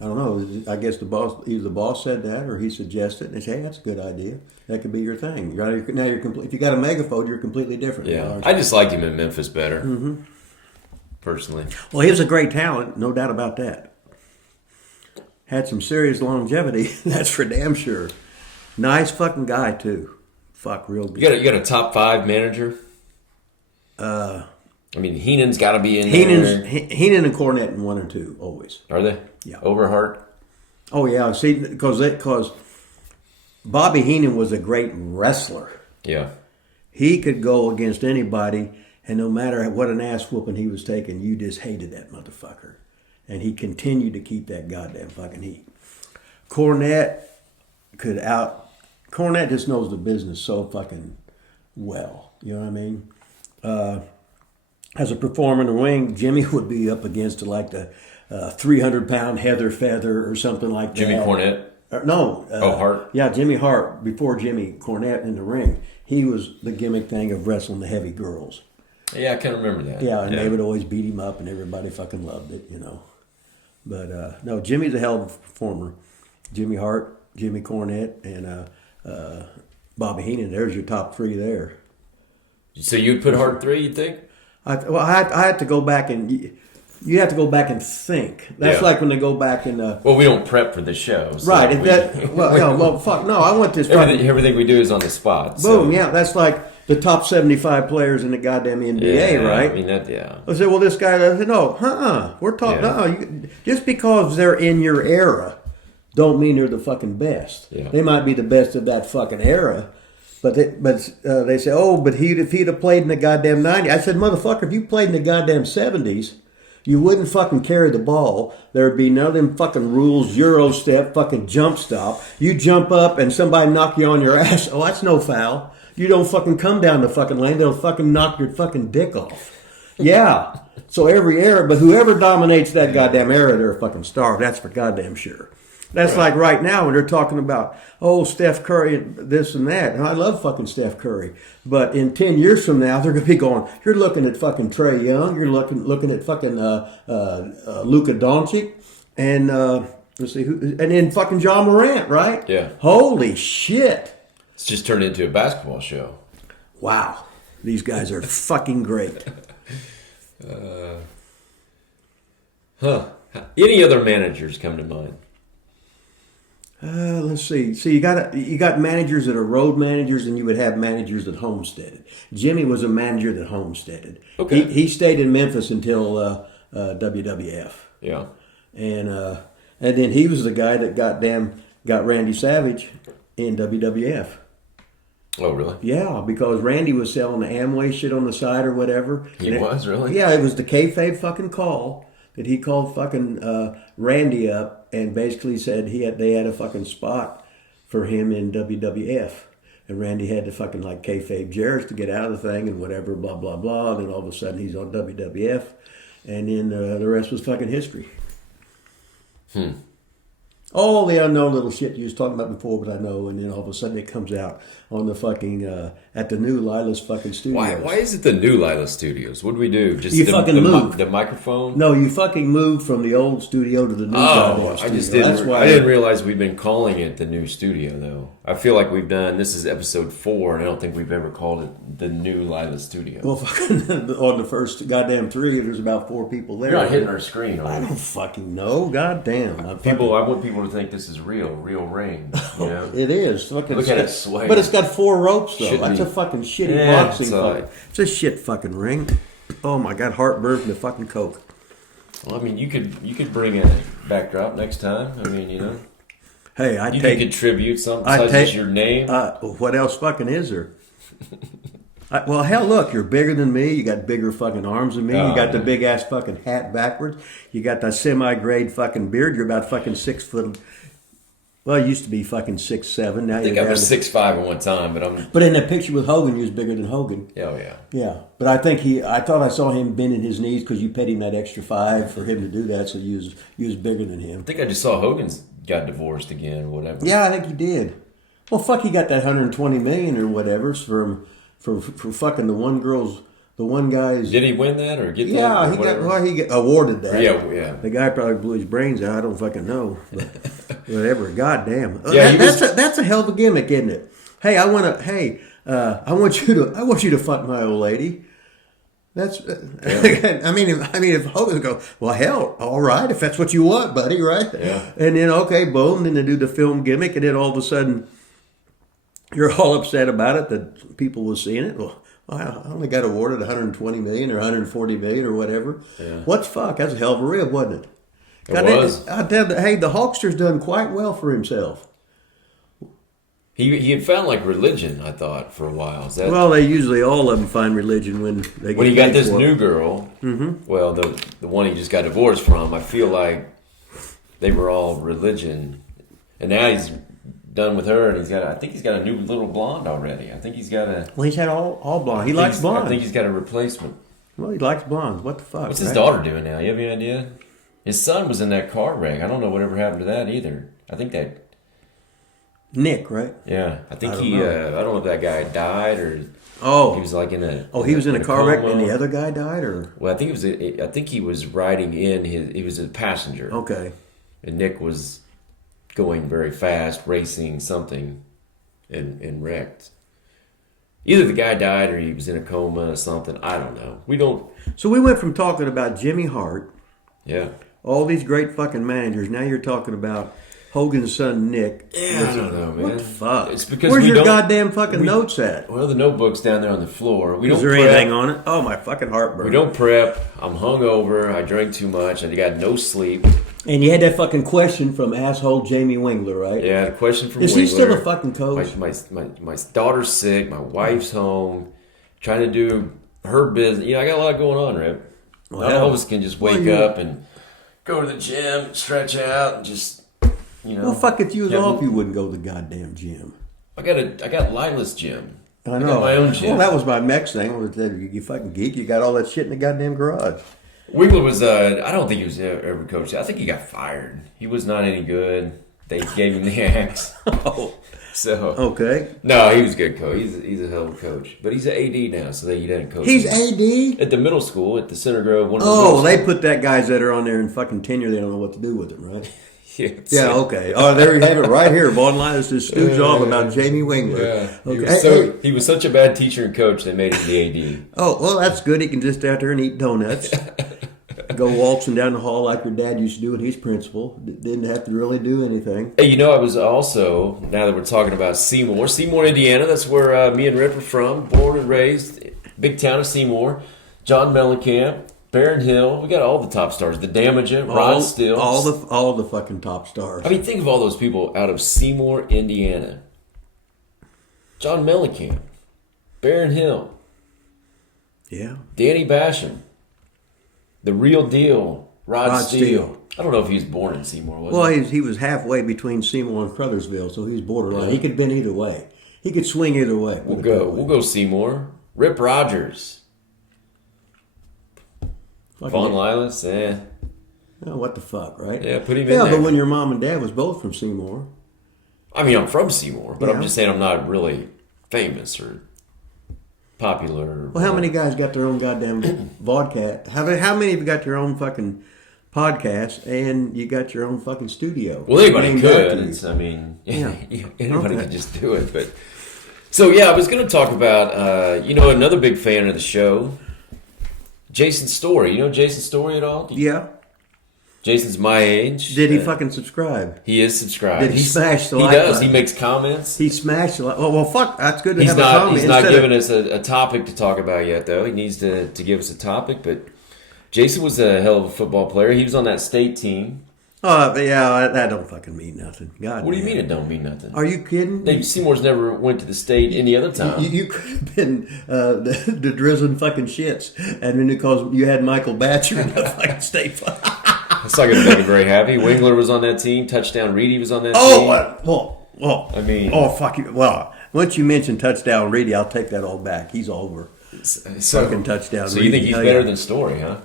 I guess either the boss said that or he suggested it. And they say, hey, that's a good idea. That could be your thing. Now you're complete. If you got a megaphone, you're completely different. Yeah. I just liked him in Memphis better. Personally. Well, he was a great talent, no doubt about that. Had some serious longevity, that's for damn sure. Nice fucking guy too. Fuck, real good. You got a top 5 manager? I mean, Heenan's got to be in there. Heenan and Cornette in 1 and 2 always. Are they? Yeah. Over Hart? Oh yeah, see, because Bobby Heenan was a great wrestler. Yeah. He could go against anybody, and no matter what an ass whooping he was taking, you just hated that motherfucker. And he continued to keep that goddamn fucking heat. Cornette just knows the business so fucking well. You know what I mean? As a performer in the ring, Jimmy would be up against like the 300-pound Heather Feather or something like that. Jimmy Cornette? No. Hart? Yeah, Jimmy Hart, before Jimmy Cornette in the ring. He was the gimmick thing of wrestling the heavy girls. Yeah, I can remember that. Yeah, and they would always beat him up, and everybody fucking loved it, you know. But, no, Jimmy's a hell of a performer. Jimmy Hart, Jimmy Cornette, and Bobby Heenan. There's your top 3 there. So you'd put Hart 3, you think? I had to go back and you have to go back and think. That's like when they go back and Well, we don't prep for the show. So right. Fuck no. I want this. Everything we do is on the spot. Boom. So. Yeah, that's like the top 75 players in the goddamn NBA, right? I mean, yeah. I said, well, this guy, I said, no, we're talking, just because they're in your era, don't mean they're the fucking best. Yeah. They might be the best of that fucking era, but they say, oh, but if he'd have played in the goddamn 90s. I said, motherfucker, if you played in the goddamn 70s, you wouldn't fucking carry the ball. There'd be none of them fucking rules, Euro step, fucking jump stop. You jump up and somebody knock you on your ass. Oh, that's no foul. You don't fucking come down the fucking lane. They'll fucking knock your fucking dick off. Yeah. So every era, but whoever dominates that goddamn era, they're a fucking star. That's for goddamn sure. That's like right now when they're talking about, oh, Steph Curry, this and that. And I love fucking Steph Curry. But in 10 years from now, they're going to be going, you're looking at fucking Trae Young. You're looking at fucking Luka Doncic. And let's see, and then fucking John Morant, right? Yeah. Holy shit. It's just turned into a basketball show. Wow. These guys are fucking great. Any other managers come to mind? Let's see. So you got managers that are road managers, and you would have managers that homesteaded. Jimmy was a manager that homesteaded. Okay. He stayed in Memphis until WWF. Yeah. And then he was the guy that got Randy Savage in WWF. Oh, really? Yeah, because Randy was selling the Amway shit on the side or whatever. He was, really? Yeah, it was the kayfabe fucking call that he called fucking Randy up and basically said they had a fucking spot for him in WWF. And Randy had to fucking like kayfabe Jarrett to get out of the thing and whatever, blah, blah, blah. And then all of a sudden he's on WWF. And then the rest was fucking history. All the unknown little shit you was talking about before, but I know. And then all of a sudden it comes out on the fucking, at the new Lila's fucking studios. Why is it the new Lila Studios? What do we do? Just You fucking moved. The microphone? No, you fucking moved from the old studio to the new goddamn studio. I just That's why I didn't realize we've been calling it the new studio, though. I feel like this is episode 4, and I don't think we've ever called it the new Lila Studio. Well, fucking on the first goddamn 3, there's about 4 people there. You're not hitting our screen, are I you? don't fucking know. Goddamn. I want people to think this is real ring. You know? It is. Fucking Look at it sway. But it's got 4 ropes, though. Shouldn't That's he? a fucking shitty Yeah, boxing it's fucking. It's a shit fucking ring. Oh my god, heartburn from the fucking Coke. Well, I mean, you could bring a backdrop next time. I mean, you know. Hey, You can contribute something besides just your name. What else fucking is there? Well, hell, look, you're bigger than me. You got bigger fucking arms than me. You got the big ass fucking hat backwards. You got the semi-grade fucking beard. You're about fucking 6 foot. Well, you used to be fucking 6'7". Now I think I was 6'5" at one time, but I'm. But in that picture with Hogan, you was bigger than Hogan. Oh yeah. Yeah, but I think I thought I saw him bending his knees because you paid him that extra $5 for him to do that. So you was bigger than him. I think I just saw Hogan's got divorced again, or whatever. Yeah, I think he did. Well, fuck, he got that $120 million or whatever for fucking the one guy's. Did he win that or get that? Yeah, he got awarded that. Yeah. The guy probably blew his brains out. I don't fucking know, but whatever. Goddamn. Yeah, that's a hell of a gimmick, isn't it? Hey, I want you to fuck my old lady. That's. Yeah. I mean, if Hogan go, well, hell, all right, if that's what you want, buddy, right? Yeah. And then okay, boom, then they do the film gimmick, and then all of a sudden, you're all upset about it that people were seeing it. Well, I only got awarded $120 million or $140 million or whatever. Yeah. What the fuck? That's a hell of a rib, wasn't it? It was. I tell you, hey, the Hulkster's done quite well for himself. He had found like religion, I thought, for a while. Well, they usually all of them find religion when they get when he got this for it. new girl. Mm-hmm. Well, the one he just got divorced from, I feel like they were all religion, and now he's done with her, and I think he's got a new little blonde already. I think he's got a. Well, he's had all blonde. He likes blonde. I think he's got a replacement. Well, he likes blondes. What the fuck? What's his daughter doing now? You have any idea? His son was in that car wreck. I don't know whatever happened to that either. I think that. Nick, right? Yeah, I think I don't he. know. I don't know if that guy died or. Oh, he was like in a. Oh, he was in a car wreck, coma. and the other guy died, or. Well, I think it was. I think he was riding in his. He was a passenger. Okay. And Nick was going very fast, racing something, and wrecked. Either the guy died or he was in a coma or something. I don't know. We don't. So we went from talking about Jimmy Hart, Yeah. all these great fucking managers. Now you're talking about Hogan's son Nick. Yeah, I don't know, man. What the fuck? It's because Where's we your don't- goddamn fucking notes at? Well, the notebook's down there on the floor. We Is don't there prep. anything on it? Oh, my fucking heartburn. We don't prep. I'm hungover. I drank too much. I got no sleep. And you had that fucking question from asshole Jamie Wingler, right? Yeah, a question from Is Wingler. he still a fucking coach? My daughter's sick. My wife's home. Trying to do her business. I got a lot going on, Rip. Well, Not all of us can just wake you- up and go to the gym, stretch out, and just, Well, fuck, if you was Yeah. off, you wouldn't go to the goddamn gym. I got Lila's gym. I know. got my own gym. Well, that was my next thing. Was that you fucking geek. You got all that shit in the goddamn garage. Wingler was, I don't think he was ever coached. I think he got fired. He was not any good. They gave him the axe. Oh, So, okay. no, he was a good coach. He's a hell of a coach. But he's an AD now, so he doesn't coach. He's AD? At the middle school, at the Center Grove. One of the Oh, middle they put that guys that are on there in fucking tenure. They don't know what to do with them, right? schools. Yeah, okay. Oh, there you have it right here. Bottom line is this stooge off about Jamie Wingler. Yeah. Okay. He was such a bad teacher and coach, they made him the AD. Oh, well, that's good. He can just out there and eat donuts. Go waltzing down the hall like your dad used to do when he's principal. Didn't have to really do anything. Hey, I was also, now that we're talking about Seymour, Indiana, that's where me and Rip are from, born and raised, big town of Seymour. John Mellencamp, Barron Hill, we got all the top stars. The Damagent, Rod Still. All the fucking top stars. I mean, think of all those people out of Seymour, Indiana. John Mellencamp, Barron Hill, Yeah. Danny Basham, the real deal, Rod Steele. Steele. I don't know if he was born in Seymour, was Well, he? he was halfway between Seymour and Crothersville, so he's borderline. He could have been either way. He could swing either way. We'll go Seymour. Rip Rogers. Fucking- Von Lilas, Oh, what the fuck, right? Yeah, put him in Yeah, there. but when your mom and dad was both from Seymour. I mean, I'm from Seymour, but Yeah. I'm just saying I'm not really famous or popular. Or Well, how many guys got their own goddamn vodka? How many of you got your own fucking podcast and you got your own fucking studio? Well, anybody Named could. after you? It's, I mean, Yeah. anybody Okay. could just do it. But so yeah, I was going to talk about another big fan of the show, Jason Story. You know Jason Story at all? Yeah. Jason's my age. Did he fucking subscribe? He is subscribed. Did he smash the He like does. button? He makes comments. He smashed it. Oh, well, fuck. That's good to He's have a not. comment. He's not instead of- giving us a topic to talk about yet, though. He needs to give us a topic. But Jason was a hell of a football player. He was on that state team. Oh, but yeah, that don't fucking mean nothing. God. What do you damn. mean it don't mean nothing? Are you kidding? Seymour's never went to the state any other time. You could have been the drizzling fucking shits, and then because you had Michael Batcher in the fucking state. That's not going to make him very happy. Wingler was on that team. Touchdown Reedy was on that Oh, team. well. I mean- oh fuck you. Well, once you mention touchdown Reedy, I'll take that all back. He's over. Fucking touchdown So you think Reedy. he's Oh, better yeah. than Story, huh?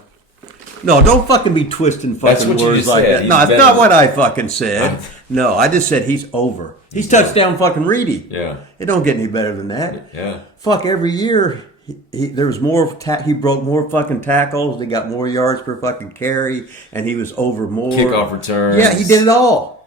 No, don't fucking be twisting That's fucking what you words just like said. that. He's No, that's better not than- what I fucking said. No, I just said he's over. He's touchdown fucking Reedy. Yeah. It don't get any better than that. Yeah. Fuck, every year there was more. He broke more fucking tackles. They got more yards per fucking carry, and he was over more Kickoff returns. Yeah, he did it all.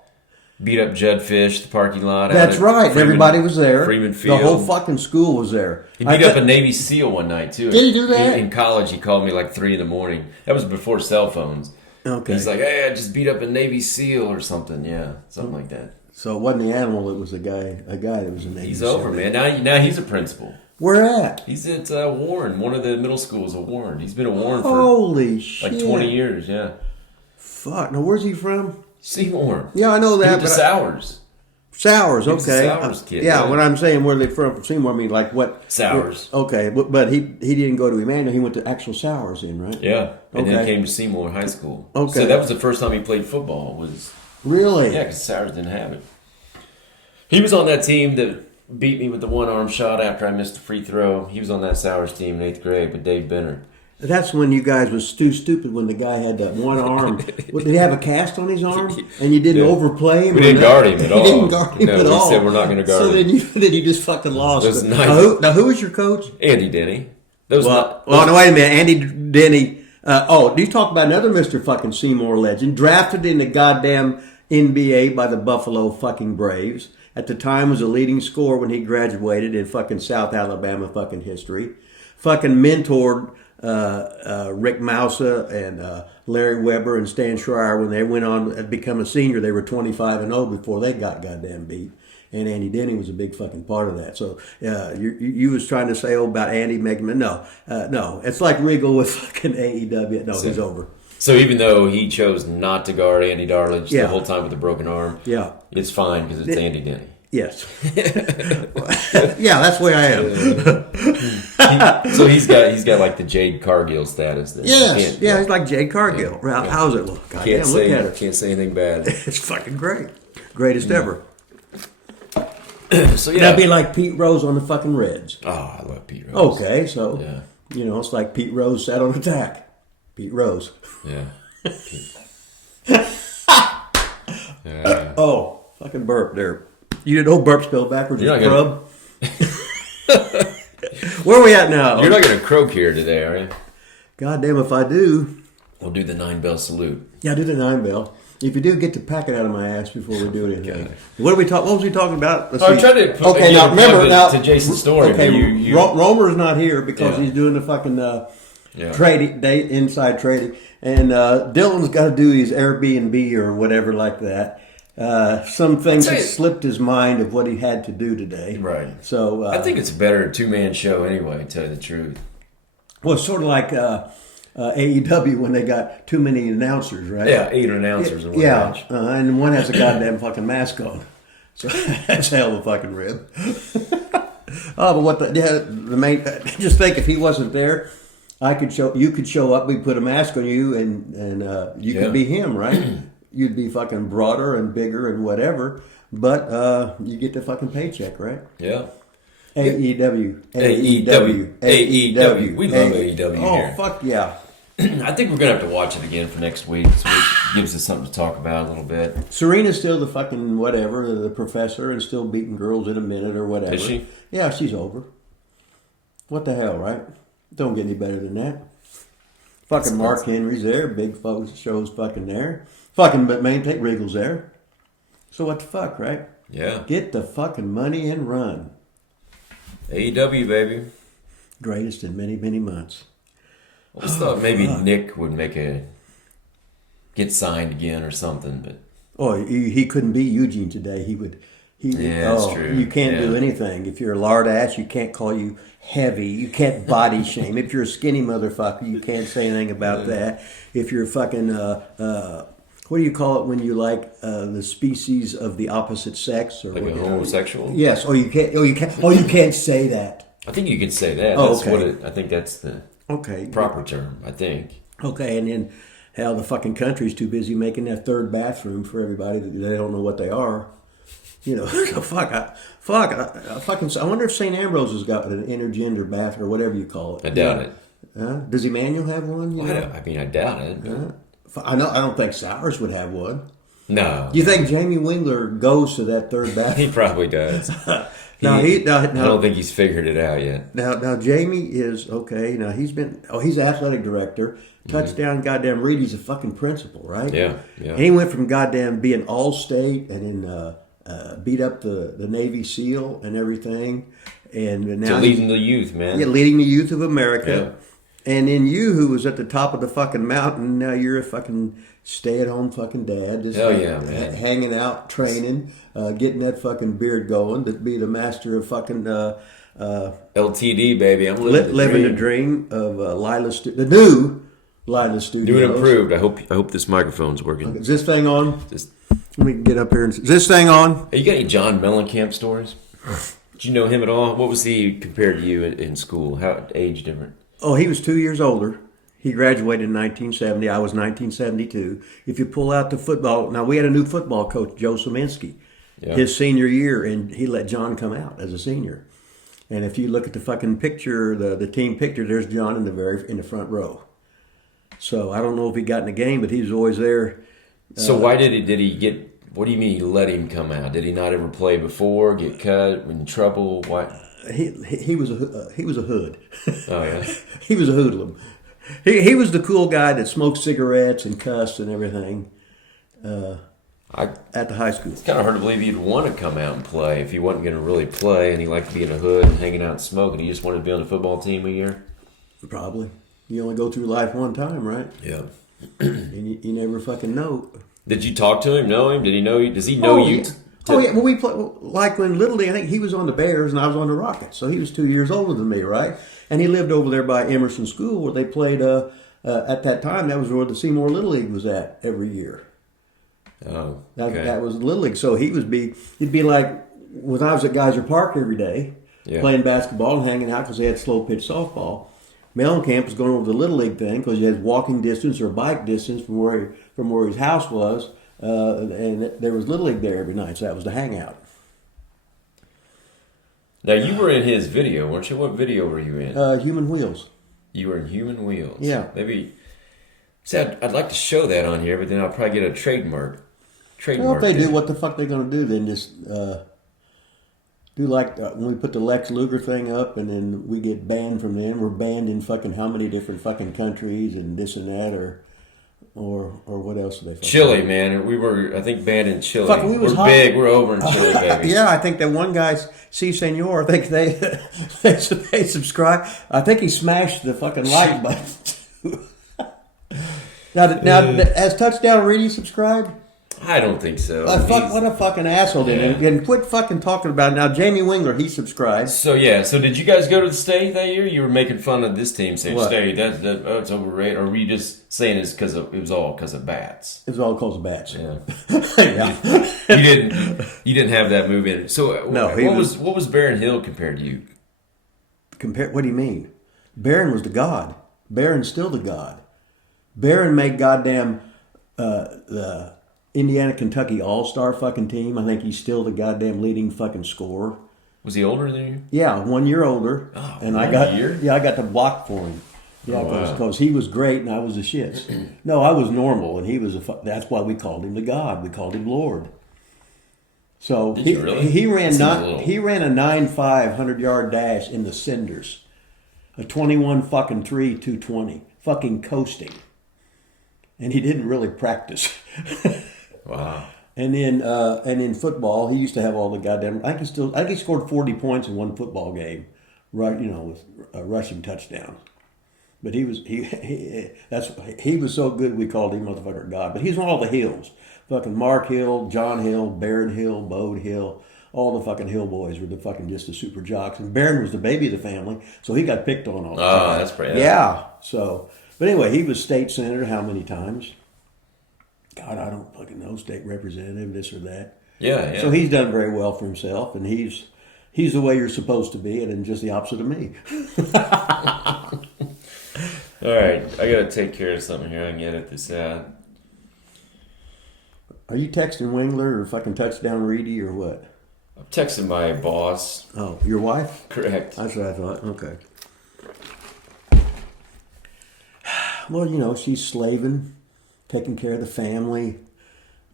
Beat up Judd Fish, the parking lot. That's right. Everybody was there. Freeman Field. The whole fucking school was there. He beat up a Navy SEAL one night, too. Did he do that? In college, he called me like 3 a.m. That was before cell phones. Okay. He's like, hey, I just beat up a Navy SEAL or something. Yeah, something like that. So it wasn't the animal. It was a guy that was a Navy He's SEAL. over, man. Now he's a principal. Where at? He's at Warren, one of the middle schools of Warren. He's been at Warren for Holy shit! like 20 years, yeah. Fuck. Now where's he from? Seymour. Yeah, I know He that. went to but Sowers. Sowers, was a okay. Sowers kid, yeah, yeah. when I'm saying where they from Seymour, I mean like what? Sowers. Okay, but he didn't go to Emmanuel. He went to actual Sowers, right? Yeah, and then Okay. came to Seymour High School. Okay. So that was the first time he played football. Was Really? yeah, because Sowers didn't have it. He was on that team that beat me with the one-arm shot after I missed a free throw. He was on that Sowers team in 8th grade with Dave Benner. That's when you guys was too stupid when the guy had that one arm. Did he have a cast on his arm? And you didn't Yeah. overplay him? We or didn't not? guard him at all. You didn't guard him No, at we all. said we're not gonna guard so him. then you just fucking lost. It was it. nice. Now who was your coach? Andy Denny. Those Well, no, wait a minute. Andy Denny. You talk about another Mr. fucking Seymour legend. Drafted in the goddamn NBA by the Buffalo fucking Braves. At the time was a leading scorer when he graduated in fucking South Alabama fucking history. Fucking mentored Rick Mousa and Larry Weber and Stan Schreier, when they went on to become a senior, they were 25-0 before they got goddamn beat. And Andy Denny was a big fucking part of that. So you was trying to say about Andy making no. It's like Regal with fucking AEW. No, he's over. So even though he chose not to guard Andy Darlidge the whole time with a broken arm, it's fine because it's Andy Denny. Yes. Yeah, that's the way I am. So he's got like the Jade Cargill status. Then. Yes. Yeah, he's like Jade Cargill. Yeah. How's it look? Look at it. Can't say anything bad. It's fucking great. Greatest ever. So yeah, that'd be like Pete Rose on the fucking Reds. Oh, I love Pete Rose. Okay, so it's like Pete Rose sat on attack. Pete Rose. Yeah. Oh, fucking burp there. You didn't know burp spelled backwards is grub? Where are we at now? You're not going to croak here today, are you? Goddamn if I do. We'll do the 9-bell salute. Yeah, do the 9-bell. If you do, get the packet out of my ass before we do anything. What was we talking about? I'm trying to put now remember to Jason's story. Okay, Romer's not here because he's doing the fucking trading, inside trading, and Dylan's got to do his Airbnb or whatever like that. Some things had slipped his mind of what he had to do today. Right. So I think it's a better 2-man show anyway. To tell you the truth. Well, it's sort of like AEW when they got too many announcers, right? Yeah, 8 announcers in one match. And one has a goddamn fucking mask on. So that's a hell of a fucking rib. But the main? Just think if he wasn't there, you could show up. We put a mask on you, and you could be him, right? You'd be fucking broader and bigger and whatever, but you get the fucking paycheck, right? Yeah. AEW. We love AEW here. Oh, fuck yeah. I think we're going to have to watch it again for next week. So it gives us something to talk about a little bit. Serena's still the fucking whatever, the professor, and still beating girls in a minute or whatever. Is she? Yeah, she's over. What the hell, right? Don't get any better than that. Fucking Mark Henry's there. Big folks show's fucking there. Fucking but maintain Regal's there. So what the fuck, right? Yeah. Get the fucking money and run. AEW, baby. Greatest in many, many months. I just thought maybe Nick would get signed again or something, but he couldn't beat Eugene today. That's true. You can't do anything. If you're a lard ass, you can't call you heavy. You can't body shame. If you're a skinny motherfucker, you can't say anything about that. If you're fucking what do you call it when you like the species of the opposite sex or like a homosexual? Yes. You can't say that. I think you can say that. Oh, that's okay. what I think that's the proper term, I think. Okay, and then hell, the fucking country's too busy making that third bathroom for everybody that they don't know what they are. You know, I wonder if St. Ambrose has got an intergender bathroom or whatever you call it. I doubt it. Does Emmanuel have one? I doubt it. I don't think Sowers would have one. No. Do you think Jamie Wingler goes to that third bathroom? He probably does. I don't think he's figured it out yet. Now Jamie is okay. Now he's athletic director, touchdown, goddamn Reed. He's a fucking principal, right? Yeah. And he went from goddamn being all state and then beat up the Navy SEAL and everything, and now to leading the youth, man. Yeah, leading the youth of America. Yeah. And then you, who was at the top of the fucking mountain, now you're a fucking stay-at-home fucking dad. Just man. Hanging out, training, getting that fucking beard going to be the master of fucking... LTD, baby. I'm living the dream of the new Lila Studios. New and improved. I hope this microphone's working. Okay. Is this thing on? Let me get up here. Is this thing on? Hey, you got any John Mellencamp stories? Did you know him at all? What was he compared to you in school? How age different? Oh, he was 2 years older. He graduated in 1970. I was 1972. If you pull out the football, now we had a new football coach, Joe Szymanski, his senior year, and he let John come out as a senior. And if you look at the fucking picture, the team picture, there's John in the front row. So I don't know if he got in the game, but he was always there. So why did he get? What do you mean you let him come out? Did he not ever play before? Get cut? In trouble? Why? He was a hood. Oh yeah. He was a hoodlum. He was the cool guy that smoked cigarettes and cussed and everything. At the high school. It's kind of hard to believe he'd want to come out and play if he wasn't going to really play and he liked to be in a hood and hanging out and smoking. He just wanted to be on the football team a year. Probably. You only go through life one time, right? Yeah. And you never fucking know. Did you talk to him? Know him? Did he know you? Does he know you? Yeah. Well, we play like when Little League. I think he was on the Bears and I was on the Rockets, so he was 2 years older than me, right? And he lived over there by Emerson School where they played. At that time, that was where the Seymour Little League was at every year. Oh, okay. That was Little League. So he'd be like when I was at Geyser Park every day playing basketball and hanging out because they had slow pitch softball. Mellencamp was going over the Little League thing because he had walking distance or bike distance from where his house was, and there was Little League there every night. So that was the hangout. Now you were in his video, weren't you? What video were you in? Human Wheels. You were in Human Wheels. Yeah. Maybe. See, I'd like to show that on here, but then I'll probably get a trademark. Well, if they do, what the fuck they going to do? Then just do like when we put the Lex Luger thing up, and then we get banned from them. We're banned in fucking how many different fucking countries and this and that, or what else do they? Chile, man. We were, I think, banned in Chile. Fuck, we was we're hot. big. We're over in Chile, baby. Yeah, I think that one guy, Seymour, I think they subscribe. I think he smashed the fucking like button too. Now, has Touchdown Radio subscribed? I don't think so. What a fucking asshole! And quit fucking talking about it. Now. Jamie Wingler, he subscribed. So did you guys go to the state that year? You were making fun of this team, saying What? state it's overrated, or were you just saying it was all because of bats? It was all because of bats. Yeah. Yeah. You didn't have that move in it. So No, what was Barron Hill compared to you? What do you mean? Barron was the god. Barron's still the god. Barron made goddamn the Indiana Kentucky All-Star fucking team. I think he's still the goddamn leading fucking scorer. Was he older than you? Yeah, 1 year older. Oh, and one I got year? I got to block for him. Yeah, because he was great and I was the shits. No, I was normal and he was that's why we called him the god. We called him Lord. So Did you really? he ran He ran a 9.5 100-yard dash in the cinders. A 21 fucking 3 220. Fucking coasting. And he didn't really practice. Wow. And in football, he used to have all the goddamn. I think he scored 40 points in one football game, right? You know, with a rushing touchdown. But he was so good we called him motherfucker God. But he's on all the hills, fucking Mark Hill, John Hill, Barron Hill, Bode Hill. All the fucking Hill boys were just the super jocks, and Barron was the baby of the family, so he got picked on all the time. Oh, that's pretty. Yeah. So, but anyway, he was state senator how many times? God, I don't fucking know. State representative, this or that. Yeah. So he's done very well for himself, and he's the way you're supposed to be, and just the opposite of me. All right, I gotta take care of something here. I can edit this out. Are you texting Wingler or fucking Touchdown Reedy or what? I'm texting my boss. Oh, your wife? Correct. That's what I thought. Okay. Well, you know, she's slaving, taking care of the family,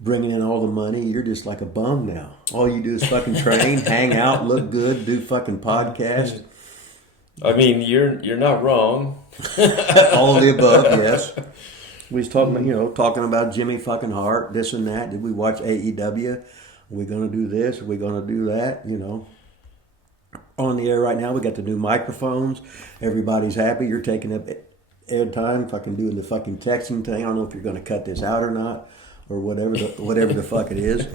bringing in all the money. You're just like a bum now. All you do is fucking train, hang out, look good, do fucking podcast. I mean, you're not wrong. All of the above, yes. We was talking about Jimmy fucking Hart, this and that. Did we watch AEW? Are we going to do this? Are we going to do that? You know. On the air right now, we got the new microphones. Everybody's happy. You're taking up airtime, fucking doing the fucking texting thing. I don't know if you're going to cut this out or not, or whatever the fuck it is.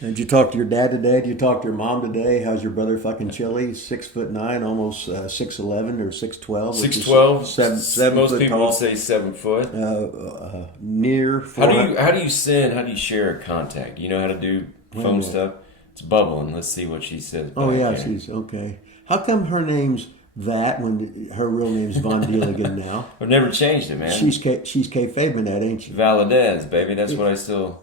And did you talk to your dad today? Did you talk to your mom today? How's your brother fucking Chili? 6'9", almost 6'11" or 6'12". 6'12". Seven Most foot people tall. would say 7 foot. Near. How do you share a contact? You know how to do phone stuff? It's bubbling. Let's see what she says. Oh yeah, here. she's okay. How come her name's that when her real name's Von Dealigan now? I've never changed it, man. She's kayfabing that, ain't she? Valadez, baby. That's what I still.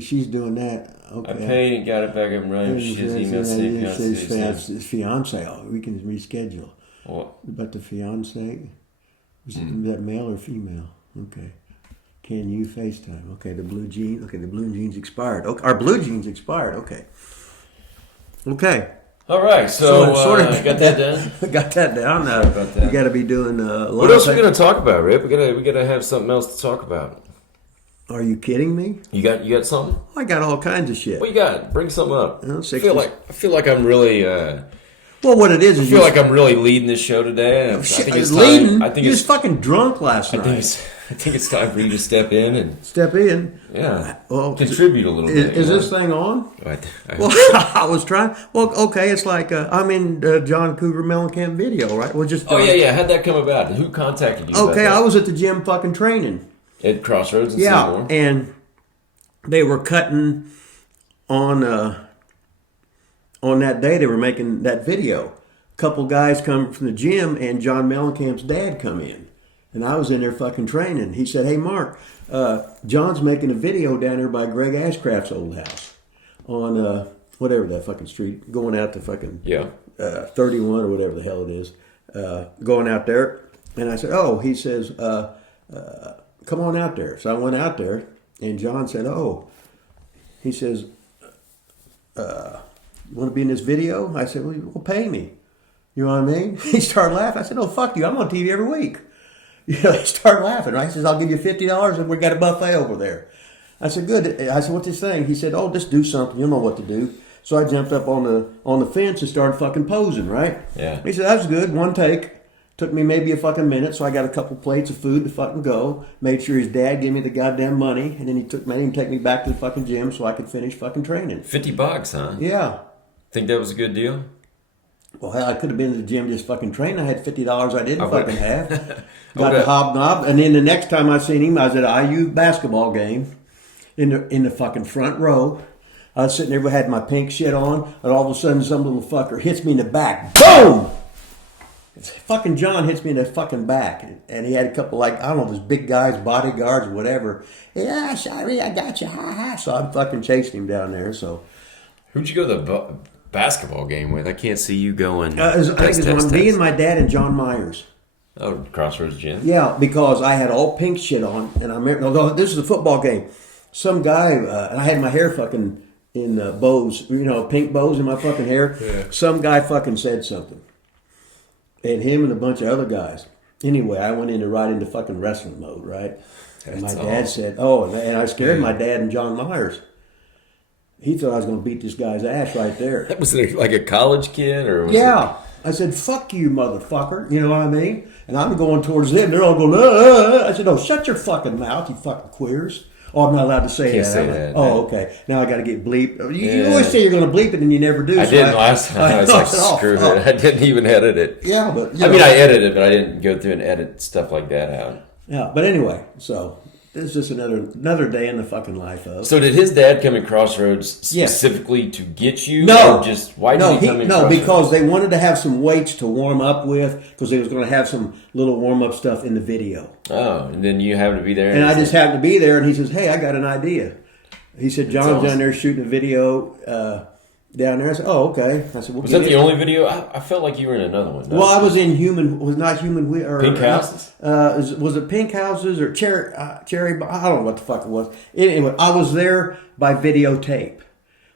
She's doing that. Okay. I paid and got it back up and running. She's emailed fiance. We can reschedule. What? But the fiance, is that male or female? Okay. Can you FaceTime? Okay. The blue jeans. Okay. The blue jeans expired. Okay. Our blue jeans expired. Okay. Okay. All right. So sort of got that done. Got that down. Now about that. you got to be doing. What else are we gonna talk about, Rip? We gotta have something else to talk about. Are you kidding me? You got something? I got all kinds of shit. What you got? Bring something up. Well, I feel like I'm really. Well, Well, what it is I feel like I'm really leading this show today. And I think it's leading. time. I think You it's was fucking drunk last night. I think it's time for you to step in and Step in. well, contribute a little bit. Is this thing on? Well, I was trying. Well, okay, it's like I'm in John Cougar Mellencamp video, right? Well, just oh yeah. How'd that come about? Who contacted you? Okay, about that? I was at the gym fucking training. At Crossroads in Yeah, Seymour. and they were cutting on that day. They were making that video. A couple guys come from the gym, and John Mellencamp's dad come in, and I was in there fucking training. He said, "Hey, Mark, John's making a video down there by Greg Ashcraft's old house on whatever that fucking street, going out to fucking 31 or whatever the hell it is, going out there." And I said, "Oh," he says, "come on out there." So I went out there, and John said, "Oh," he says, "You want to be in this video?" I said, "Well, pay me." You know what I mean? He started laughing. I said, "Oh, fuck you. I'm on TV every week." You know, he started laughing. Right? He says, "I'll give you $50 and we got a buffet over there." I said, "Good." I said, "What's this thing?" He said, "Oh, just do something. You'll know what to do." So I jumped up on the fence and started fucking posing, right? Yeah. He said, "That was good. One take. Took me maybe a fucking minute, so I got a couple plates of food to fucking go. Made sure his dad gave me the goddamn money, and then he made him take me back to the fucking gym so I could finish fucking training. $50, huh? Yeah. Think that was a good deal? Well, hell, I could have been to the gym just fucking training. I had $50 I didn't fucking have. Got Okay. the hobnob, and then the next time I seen him, I was at an IU basketball game in the fucking front row. I was sitting there, I had my pink shit on, and all of a sudden some little fucker hits me in the back. Boom! Fucking John hits me in the fucking back, and he had a couple, like, I don't know, those big guys, bodyguards or whatever. "Yeah, sorry, I got you, ha ha." So I'm fucking chasing him down there. So Who'd you go to the basketball game with? I can't see you going. I think it was me and my dad and John Myers. Oh, Crossroads Gym. Yeah, because I had all pink shit on, and I remember, no, this is a football game. Some guy, and I had my hair fucking in bows, you know, pink bows in my fucking hair. Yeah. Some guy fucking said something. And him and a bunch of other guys. Anyway, I went right into fucking wrestling mode, right? And my dad said, "Oh," and I scared my dad and John Myers. He thought I was going to beat this guy's ass right there. Was it like a college kid or? Was Yeah. I said, "Fuck you, motherfucker." You know what I mean? And I'm going towards them. They're all going, I said, "Oh, shut your fucking mouth, you fucking queers." Oh, I'm not alled to say Can't that. say that. Oh, okay. Now I got to get bleeped. You always say you're going to bleep it, and you never do. I so didn't last time. I was like, oh, screw oh. it. I didn't even edit it. Yeah, but I mean, I edited it, but I didn't go through and edit stuff like that out. Yeah, but anyway, so this is just another day in the fucking life of. So did his dad come in Crossroads Yeah. specifically to get you? No, Or just why did he come in? no, Crossroads? because they wanted to have some weights to warm up with, because they was going to have some little warm up stuff in the video. Oh, and then you happened to be there. And I just happened to be there, and he says, "Hey, I got an idea." He said, "John's awesome. down there shooting a video down there." I said, "Oh, okay." I said, Was that the only video? I felt like you were in another one. No? Well, I was in or Pink Houses? Was it Pink Houses or Cherry? I don't know what the fuck it was. Anyway, I was there by videotape.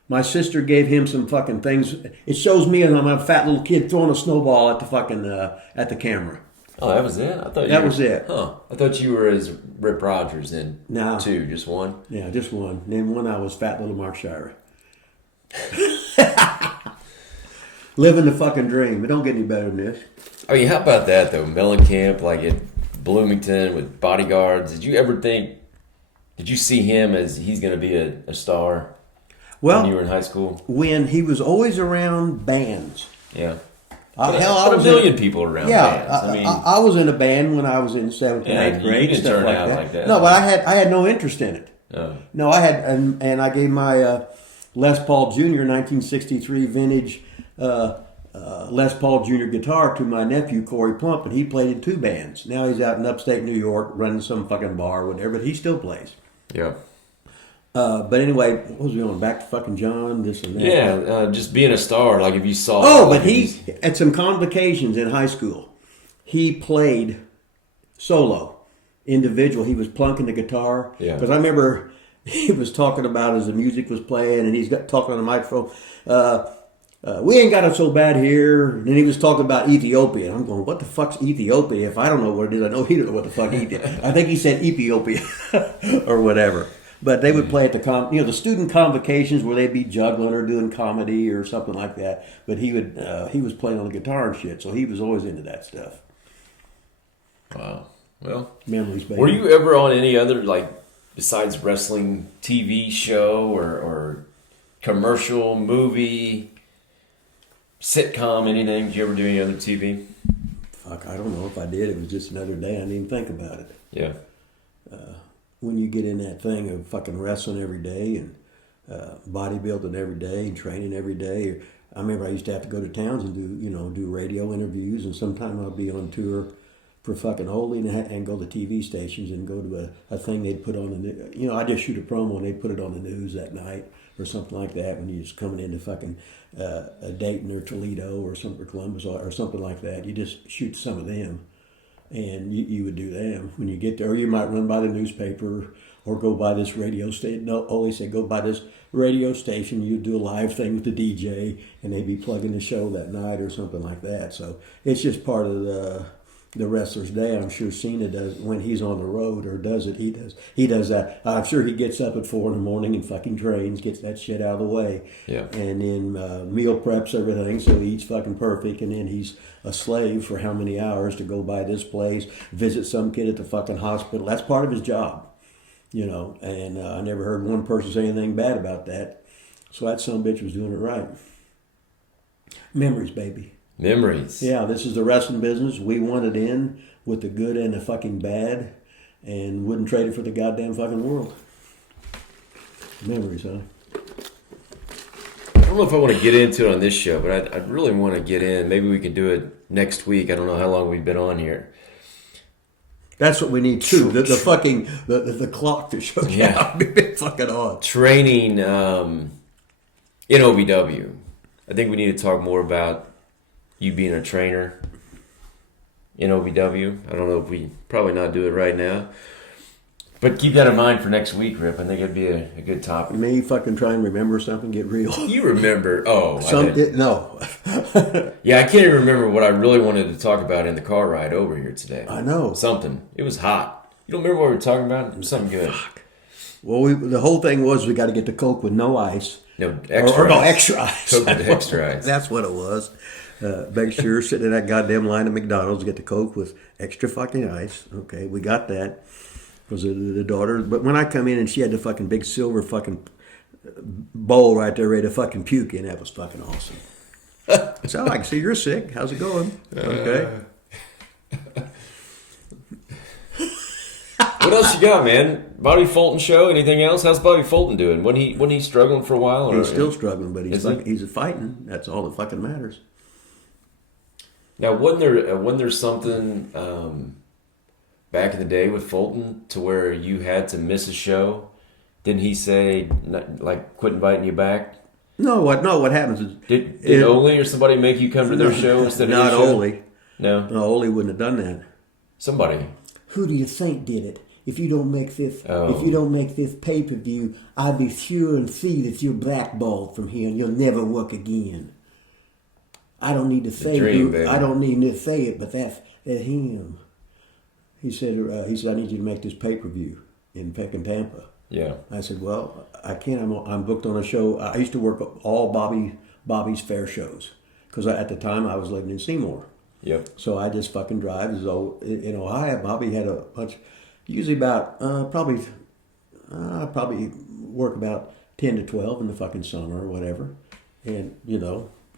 My sister gave him some fucking things. It shows me and I'm a fat little kid throwing a snowball at the fucking at the camera. Oh, that was it? I thought That was it. Huh. I thought you were as Rip Rogers in No. two, just one. Yeah, just one. Then one I was fat little Mark Shire. Living the fucking dream. It don't get any better than this. I mean, how about that, though? Mellencamp, like at Bloomington with bodyguards. Did you see him as he's going to be a star Well, when you were in high school? when he was always around bands. Yeah. Hell, I But a was million people around Yeah, bands. I mean, I was in a band when I was in 7th Yeah, and 8th you grade. didn't Stuff turn like out that. like that. No, but I had no interest in it. oh. No, I had, and I gave my Les Paul Jr. 1963 vintage Les Paul Jr. guitar to my nephew Corey Plump, and he played in two bands. Now he's out in upstate New York running some fucking bar or whatever, but he still plays. Yeah. But anyway, what was we on? Back to fucking John, this and that. Yeah, just being a star, like if you saw... Oh, like but he, at some convocations in high school, he played solo, individual. He was plunking the guitar. Yeah. Because I remember he was talking about as the music was playing, and he's talking on the microphone. We ain't got it so bad here. And then he was talking about Ethiopia. I'm going, what the fuck's Ethiopia? If I don't know what it is, I know he don't know what the fuck Ethiopia. I think he said Ethiopia or whatever. But they would play at the student convocations where they'd be juggling or doing comedy or something like that. But he was playing on the guitar and shit, so he was always into that stuff. Wow. Well, Memories, baby. Were you ever on any other, like, besides wrestling, TV show or commercial, movie, sitcom, anything? Did you ever do any other TV? Fuck, I don't know if I did. It was just another day. I didn't even think about it. Yeah. When you get in that thing of fucking wrestling every day and bodybuilding every day and training every day. I remember I used to have to go to towns and do radio interviews, and sometimes I'll be on tour for fucking Holy and go to TV stations and go to a thing they'd put on the I just shoot a promo and they'd put it on the news that night or something like that when you're just coming into fucking Dayton or Toledo or Columbus or something like that. You just shoot some of them. And you would do them when you get there. Or you might run by the newspaper or go by this radio station. No, Ole said go by this radio station. You'd do a live thing with the DJ and they'd be plugging the show that night or something like that. So it's just part of the wrestler's day. I'm sure Cena does when he's on the road or does it. He does that. I'm sure he gets up at 4 a.m. and fucking trains, gets that shit out of the way. Yeah. And then meal preps everything so he eats fucking perfect. And then he's a slave for how many hours to go by this place, visit some kid at the fucking hospital. That's part of his job, And I never heard one person say anything bad about that. So that son of a bitch was doing it right. Memories, baby. Memories. Yeah, this is the wrestling business. We want it in with the good and the fucking bad, and wouldn't trade it for the goddamn fucking world. Memories, huh? I don't know if I want to get into it on this show, but I really want to get in. Maybe we could do it next week. I don't know how long we've been on here. That's what we need too. The fucking the clock to show you how fucking on. Training in OVW. I think we need to talk more about you being a trainer in OVW. I don't know if we probably not do it right now. But keep that in mind for next week, Rip. I think it'd be a good topic. Me fucking try and remember something, get real. You remember? Oh, no. Yeah, I can't even remember what I really wanted to talk about in the car ride over here today. I know. Something. It was hot. You don't remember what we were talking about? It was something good. Fuck. Well, the whole thing was we got to get the Coke with no ice. No, extra ice. Extra ice. Coke with extra ice. That's what it was. Make sure sitting in that goddamn line at McDonald's, get the Coke with extra fucking ice. Okay, we got that. Was the daughter? But when I come in and she had the fucking big silver fucking bowl right there ready to fucking puke in, that was fucking awesome. So I can see you're sick. How's it going? Okay. What else you got, man? Bobby Fulton show? Anything else? How's Bobby Fulton doing? Wasn't he struggling for a while? He's still struggling, but he's fighting. That's all that fucking matters. Now, wasn't there something back in the day with Fulton to where you had to miss a show? Didn't he say quit inviting you back? No, what happens is did Ole or somebody make you come to their show instead of your show? Not Ole. No, Ole wouldn't have done that. Somebody. Who do you think did it? If you don't make this pay-per-view, I'll be sure and see that you're blackballed from here and you'll never work again. I don't need to say it. I don't need to say it, but that's him. He said, I need you to make this pay-per-view in Tampa. Yeah. I said, well, I can't. I'm booked on a show. I used to work all Bobby's fair shows because at the time I was living in Seymour. Yep. So I just fucking drive. In Ohio, Bobby had a bunch, usually about, probably work about 10 to 12 in the fucking summer or whatever. And,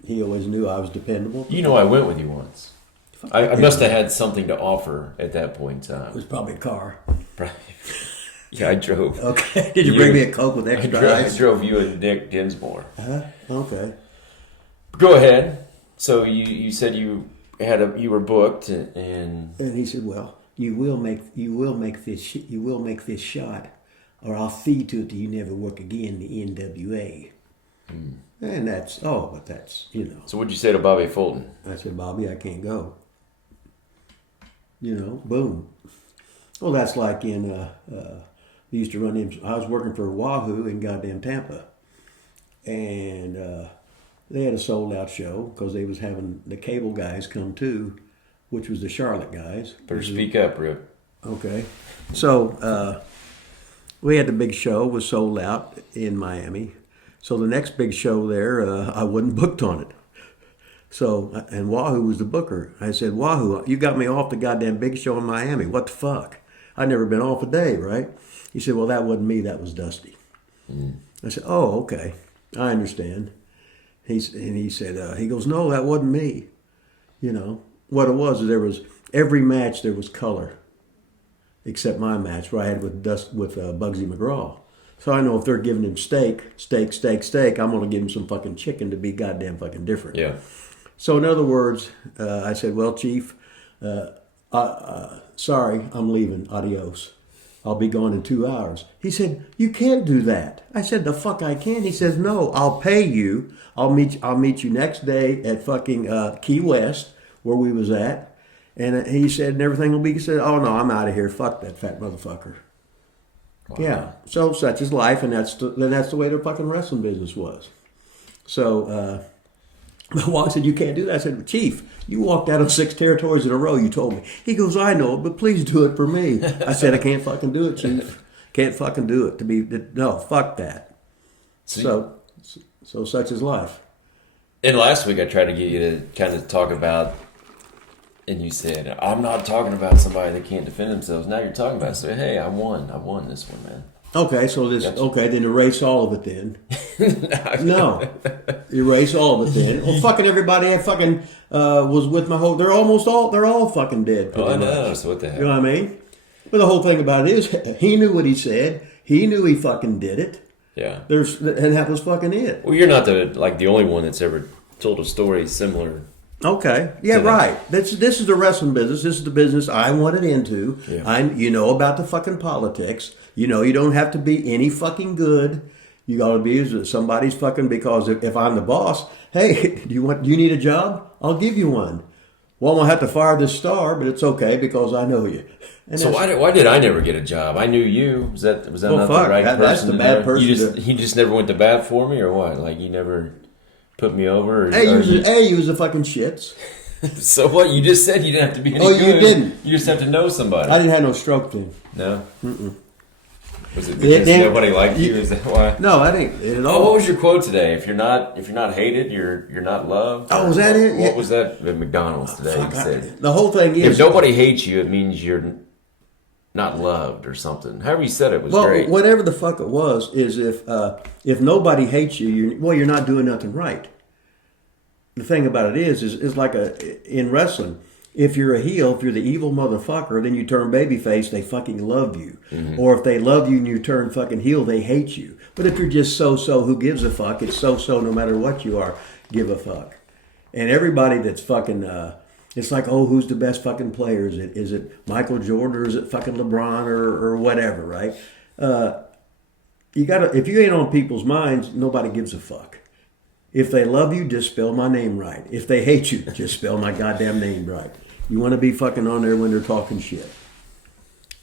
he always knew I was dependable. I went with you once. I must have had something to offer at that point in time. It was probably a car. Yeah, I drove. Okay. Did you bring me a Coke with extra ice? I drove you and Nick Dinsmore. Okay. Go ahead. So you said you were booked and he said, well, you will make this shot, or I'll see to it that you never work again in the NWA. Mm. And that's. So what'd you say to Bobby Fulton? I said, Bobby, I can't go. Boom. Well, that's like in, we used to run in, I was working for Wahoo in goddamn Tampa. And they had a sold out show because they was having the cable guys come too, which was the Charlotte guys. Better speak up, Rip. Okay. So We had the big show, was sold out in Miami. So the next big show there, I wasn't booked on it. So, and Wahoo was the booker. I said, Wahoo, you got me off the goddamn big show in Miami. What the fuck? I'd never been off a day, right? He said, well, that wasn't me. That was Dusty. I said, oh, okay. I understand. He said, he goes, no, that wasn't me. You know, what it was is every match there was color, except my match where I had with Bugsy McGraw. So I know if they're giving him steak, I'm going to give him some fucking chicken to be goddamn fucking different. Yeah. So in other words, I said, well, Chief, sorry, I'm leaving. Adios. I'll be gone in 2 hours. He said, you can't do that. I said, the fuck I can? He says, no, I'll pay you. I'll meet you next day at fucking Key West, where we was at. And he said, and everything will be, he said, oh no, I'm out of here. Fuck that fat motherfucker. Wow. Yeah. So such is life, and that's the way the fucking wrestling business was. So, Wong said, you can't do that. I said, Chief, you walked out of 6 territories in a row, you told me. He goes, I know it, but please do it for me. I said, I can't fucking do it, Chief. Can't fucking do it. No, fuck that. So such is life. And last week I tried to get you to kind of talk about, and you said, I'm not talking about somebody that can't defend themselves. Now you're talking about it. So, hey, I won this one, man. Okay, so then erase all of it then. No. Erase all of it then. Well, fucking everybody I fucking was with my whole, they're all fucking dead. Oh, I know, so what the heck? You know what I mean? But the whole thing about it is, he knew what he said. He knew he fucking did it. Yeah. And that was fucking it. Well, you're not the only one that's ever told a story similar. Okay. Yeah, right. This is the wrestling business. This is the business I wanted into. Yeah. You know about the fucking politics. You know you don't have to be any fucking good. You got to be somebody's fucking, because if I'm the boss, hey, do you need a job? I'll give you one. Well, I'm going to have to fire this star, but it's okay because I know you. And so why did I never get a job? I knew you. Was that not the right person? That's the bad person. He just never went to bat for me, or what? Like, you never put me over? You was the fucking shits. So what? You just said you didn't have to be any good. You didn't. You just have to know somebody. I didn't have no stroke then. No? Mm-mm. Was it because nobody liked you? Is that why? No, I didn't at all. Oh, what was your quote today? If you're not hated, you're not loved. Oh, was that it? What was that at McDonald's today? You said the whole thing is, if nobody hates you, it means you're not loved or something. However you said it was great. Whatever the fuck it was, is if nobody hates you, you're not doing nothing right. The thing about it is like in wrestling. If you're a heel, if you're the evil motherfucker, then you turn babyface, they fucking love you. Mm-hmm. Or if they love you and you turn fucking heel, they hate you. But if you're just so-so, who gives a fuck? It's so-so no matter what you are, give a fuck. And everybody that's fucking, it's like, oh, who's the best fucking player? Is it Michael Jordan, or is it fucking LeBron or whatever, right? If you ain't on people's minds, nobody gives a fuck. If they love you, just spell my name right. If they hate you, just spell my goddamn name right. You want to be fucking on there when they're talking shit.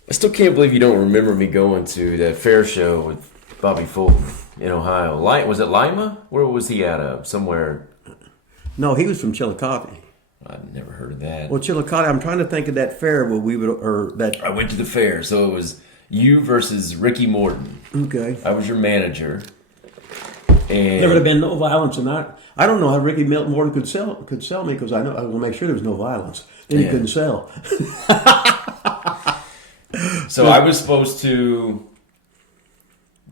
I still can't believe you don't remember me going to that fair show with Bobby Fulton in Ohio. Was it Lima? Where was he at? Somewhere. No, he was from Chillicothe. I'd never heard of that. Well, Chillicothe, I'm trying to think of that fair where I went to the fair, so it was you versus Ricky Morton. Okay. I was your manager. And there would have been no violence, and I don't know how Ricky Morton could sell me, because I want to make sure there was no violence, and he couldn't sell. So I was supposed to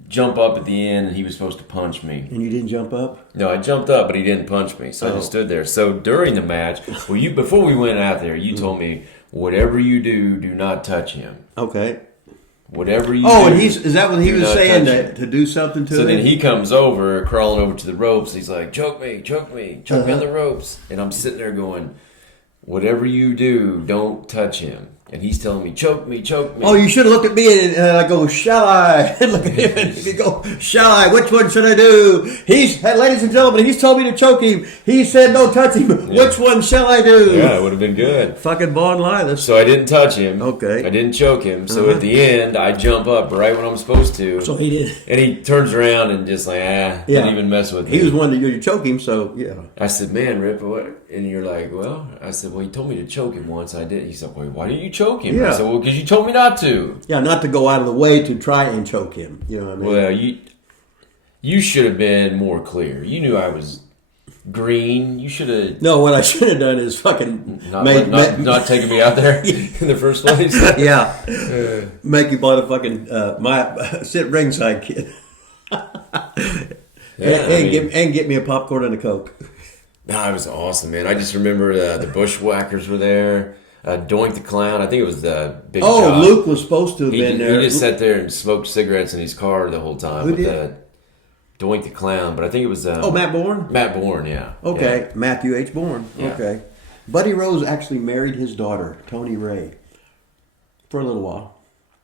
jump up at the end, and he was supposed to punch me. And you didn't jump up? No, I jumped up, but he didn't punch me, so I just stood there. So during the match, before we went out there, you told me, whatever you do not touch him. Okay. Whatever you do. Oh, and is that what he was saying, to do something to him? So then he comes over, crawling over to the ropes. He's like, choke me on the ropes. And I'm sitting there going, whatever you do, don't touch him. And he's telling me, choke me. Oh, you should have looked at me and I go, shall I? And look at him and you go, shall I? Which one should I do? Ladies and gentlemen, he's told me to choke him. He said no touch him. Yeah. Which one shall I do? Yeah, it would have been good. Fucking Vaughn Lilas. So I didn't touch him. Okay. I didn't choke him. So at the end, I jump up right when I'm supposed to. So he did. And he turns around and just like, didn't even mess with me. He was one that you choke him, so yeah. I said, man, Rip, what? And you're like, well, I said, well, he told me to choke him once. I did. He said, well, why didn't you choke him? Yeah. I said, well, because you told me not to. Yeah, not to go out of the way to try and choke him. You know what I mean? Well, you should have been more clear. You knew I was green. You should have... No, what I should have done is fucking... Not taking me out there in the first place. Yeah. Make you bought a fucking... sit ringside, kid. And get me a popcorn and a Coke. No, it was awesome, man. I just remember the Bushwhackers were there. Doink the Clown. I think it was the Big Job. Luke was supposed to have been there. He just sat there and smoked cigarettes in his car the whole time. Who with did? Doink the Clown. But I think it was... Matt Bourne? Matt Bourne, yeah. Okay, yeah. Matthew H. Bourne. Yeah. Okay. Buddy Rose actually married his daughter, Tony Ray, for a little while.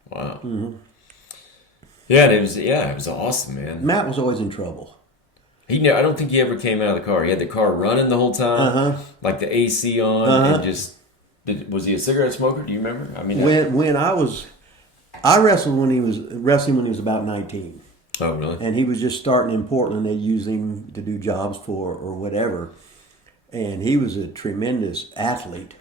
Wow. Mm-hmm. Yeah, it was awesome, man. Matt was always in trouble. I don't think he ever came out of the car. He had the car running the whole time, like the AC on, and just... was he a cigarette smoker? Do you remember? I mean, I wrestled when he was about 19. Oh, really? And he was just starting in Portland. They used him to do jobs for or whatever. And he was a tremendous athlete,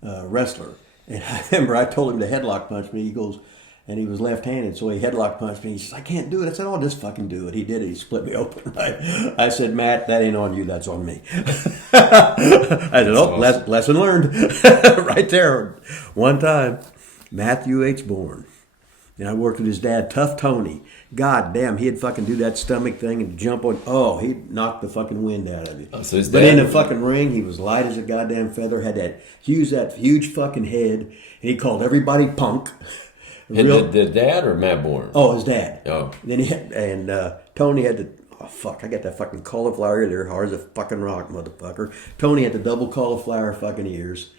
wrestler. And I remember I told him to headlock punch me. He goes, and he was left-handed, so he headlock punched me. He says, I can't do it. I said, oh, just fucking do it. He did it. He split me open. I said, Matt, that ain't on you. That's on me. I said, awesome. Lesson learned. Right there. One time, Matthew H. Bourne. And I worked with his dad, Tough Tony. God damn, he'd fucking do that stomach thing and jump on. Oh, he'd knock the fucking wind out of you. Oh, so his but dad in the fucking ring, he was light as a goddamn feather, had that huge fucking head, and he called everybody punk. The dad or Matt Bourne? Oh, his dad. Oh. Then Tony had to, I got that fucking cauliflower ear there, hard as a fucking rock, motherfucker. Tony had the double cauliflower fucking ears,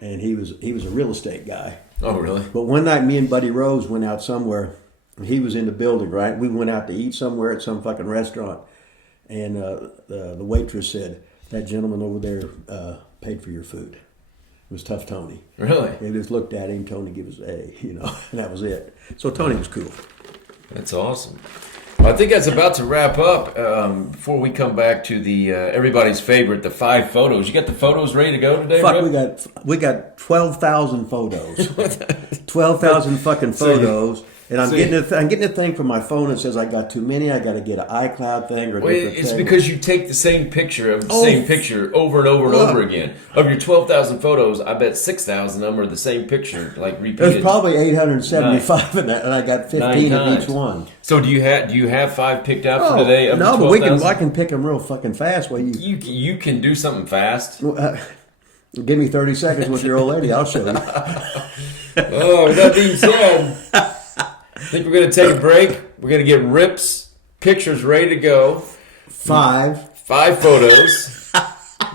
and he was a real estate guy. Oh, really? But one night, me and Buddy Rose went out somewhere. He was in the building, right? We went out to eat somewhere at some fucking restaurant, and the waitress said, that gentleman over there paid for your food. It was Tough Tony. Really? They just looked at him, Tony gave us A, and that was it. So Tony was cool. That's awesome. Well, I think that's about to wrap up. Before we come back to the everybody's favorite, the 5 photos. You got the photos ready to go today, Fuck, Rip? we got 12,000 photos. 12,000 fucking photos. And I'm getting a thing from my phone that says I got too many. I got to get an iCloud thing or different it's thing. because you take the same picture of the same picture over and over and over again. Of your 12,000 photos, I bet 6,000 of them are the same picture, like repeated. There's probably 875 in that, and I got 15 of each one. So do you have 5 picked out for today? Of no, the but I can pick them real fucking fast. While you can do something fast. Give me 30 seconds with your old lady. I'll show you. Oh, with that being said, I think we're going to take a break. We're going to get Rip's pictures ready to go. 5 photos.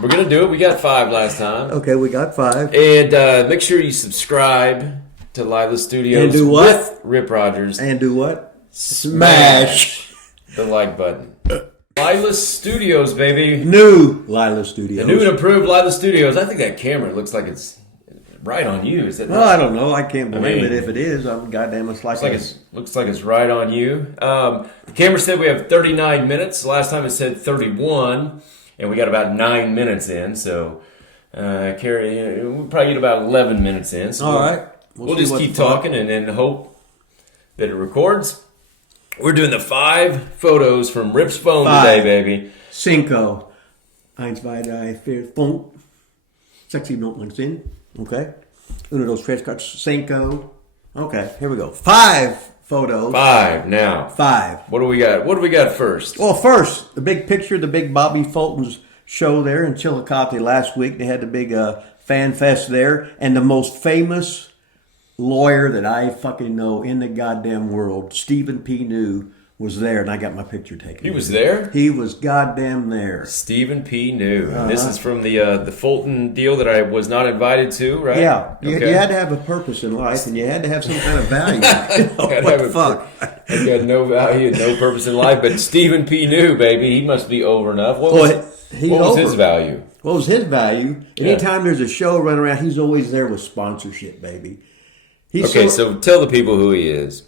We're going to do it. We got 5 last time. Okay, we got 5. And make sure you subscribe to Lila Studios. And do what? With Rip Rogers. And do what? Smash the like button. Lila Studios, baby. New Lila Studios. The new and improved Lila Studios. I think that camera looks like it's right on you. Is it? Well, I don't know. I can't believe it. If it is, I'm goddamn. Looks like it's right on you. The camera said we have 39 minutes. Last time it said 31, and we got about 9 minutes in. So, we'll probably get about 11 minutes in. So all right. We'll just keep talking and then hope that it records. We're doing the 5 photos from Rip's phone today, baby. 5. 1, 2, 3, 4. 6, 7, 8, 9, 10. Okay. Uno, dos, tres, cuatro, cinco. Okay, here we go. 5 photos. 5 now. 5. What do we got? What do we got first? Well, first, the big picture, the big Bobby Fulton's show there in Chillicothe last week. They had the big fan fest there. And the most famous lawyer that I fucking know in the goddamn world, Stephen P. New, was there, and I got my picture taken. He was there? He was goddamn there. Stephen P. New. This is from the Fulton deal that I was not invited to, right? Yeah. Okay. You had to have a purpose in life, and you had to have some kind of value. What the fuck? I've got no value and no purpose in life, but Stephen P. New, baby, he must be over enough. What was his value? What was his value? Anytime there's a show running around, he's always there with sponsorship, baby. So tell the people who he is.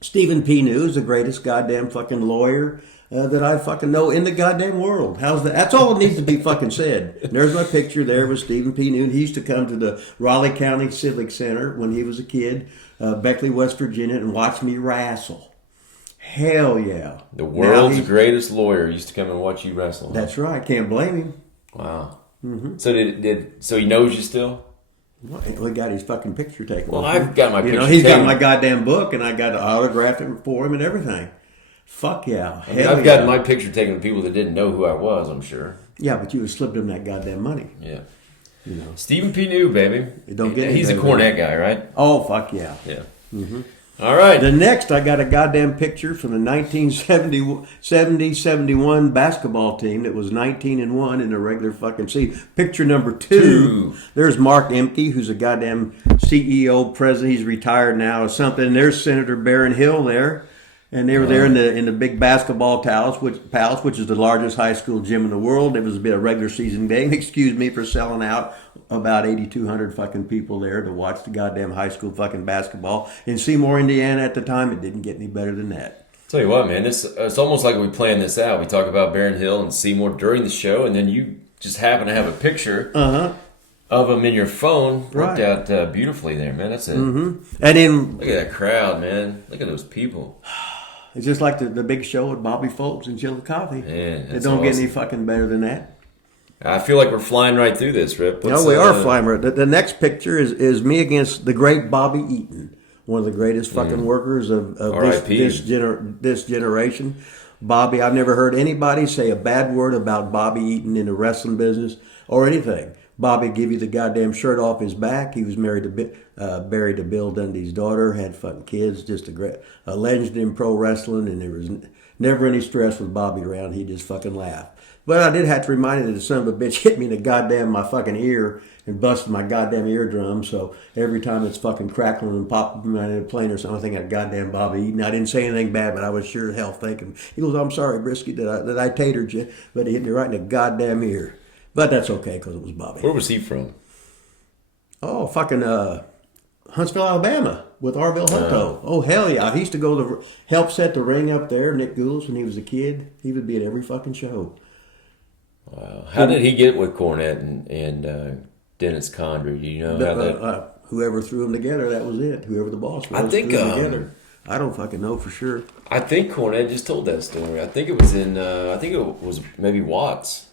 Stephen P. New is the greatest goddamn fucking lawyer that I fucking know in the goddamn world. How's that? That's all that needs to be fucking said. And there's my picture there with Stephen P. New. He used to come to the Raleigh County Civic Center when he was a kid, Beckley, West Virginia, and watch me wrestle. Hell yeah. The world's greatest lawyer used to come and watch you wrestle. That's right. Can't blame him. Wow. Mm-hmm. So so he knows you still? Well, he got his fucking picture taken. Well, I've got my picture he's taken. got my goddamn book, and I got to autograph it for him and everything. Fuck yeah. I've gotten my picture taken with people that didn't know who I was, I'm sure. Yeah, but you would slipped him that goddamn money. Yeah. You know. Stephen P. New, baby. He's a better. Cornette guy, right? Oh, fuck yeah. Yeah. Mm-hmm. All right. The next, I got a goddamn picture from the 1970-71 basketball team that was 19-1 in the regular fucking season. Picture number 2. There's Mark Emke, who's a goddamn CEO, president. He's retired now or something. There's Senator Barron Hill there. And they were there in the big basketball palace, which is the largest high school gym in the world. It was a bit of regular season game. Excuse me for selling out about 8,200 fucking people there to watch the goddamn high school fucking basketball in Seymour, Indiana. At the time, it didn't get any better than that. Tell you what, man, it's almost like we planned this out. We talk about Barron Hill and Seymour during the show, and then you just happen to have a picture of them in your phone. Worked out beautifully there, man. That's it. Mm-hmm. And then look at that crowd, man. Look at those people. It's just like the big show with Bobby Fultz and Jill Coffee. Man, it don't get any fucking better than that. I feel like we're flying right through this, Rip. No, we are flying right. The next picture is me against the great Bobby Eaton, one of the greatest fucking workers of this generation. Bobby, I've never heard anybody say a bad word about Bobby Eaton in the wrestling business or anything. Bobby give you the goddamn shirt off his back. He was married to Bill Dundee's daughter, had fucking kids, just a legend in pro wrestling, and there was never any stress with Bobby around. He just fucking laughed. But I did have to remind him that the son of a bitch hit me in my fucking ear and busted my goddamn eardrum. So every time it's fucking crackling and popping out in a plane or something, I think of goddamn Bobby Eaton. I didn't say anything bad, but I was sure as hell thinking. He goes, "I'm sorry, Brisky, that I tatered you," but he hit me right in the goddamn ear. But that's okay because it was Bobby. Where was he from? Oh, fucking Huntsville, Alabama, with Arville Hunto. Oh, hell yeah. He used to go to help set the ring up there, Nick Goulas, when he was a kid. He would be at every fucking show. Wow. How did he get with Cornette and Dennis Condrey? Do you know how that... whoever threw them together, that was it. Whoever the boss was, I think, threw them together. I don't fucking know for sure. I think Cornette just told that story. I think it was maybe Watts.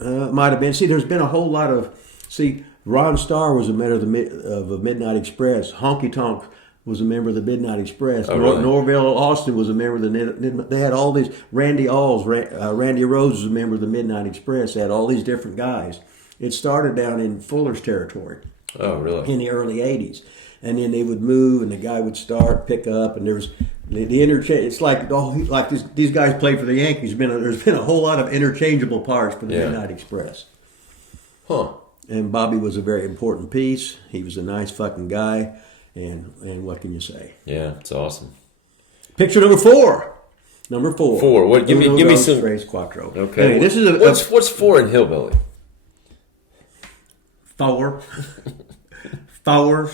Might have been. See, there's been a whole lot of... See, Ron Starr was a member of the Midnight Express. Honky Tonk was a member of the Midnight Express. Oh, really? Norvell Austin was a member of the... They had all these... Randy Rose was a member of the Midnight Express. They had all these different guys. It started down in Fuller's territory. Oh, really? In the early 80s. And then they would move, and the guy would start, pick up, and there was... The interchange, it's like these guys played for the Yankees. There's been a whole lot of interchangeable parts for the Midnight Express. Huh. And Bobby was a very important piece. He was a nice fucking guy. And what can you say? Yeah, it's awesome. Picture number 4. Number 4. 4. What? Give me some. Tres Quattro. Okay. Anyway, this is what's 4 in Hillbilly? 4. 4.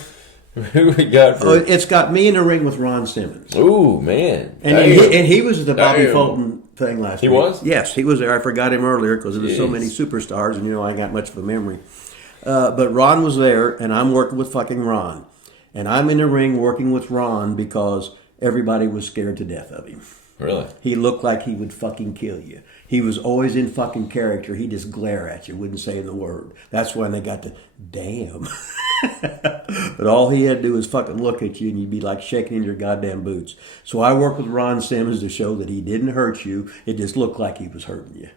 Who we got for... It's got me in the ring with Ron Simmons. Ooh, man. And he was at the Bobby Fulton thing last week. He was? Yes, he was there. I forgot him earlier because there was so many superstars, and I ain't got much of a memory. But Ron was there, and I'm working with fucking Ron. And I'm in the ring working with Ron because everybody was scared to death of him. Really? He looked like he would fucking kill you. He was always in fucking character. He'd just glare at you, wouldn't say the word. That's when they got to, damn. But all he had to do was fucking look at you and you'd be like shaking in your goddamn boots. So I worked with Ron Simmons to show that he didn't hurt you. It just looked like he was hurting you.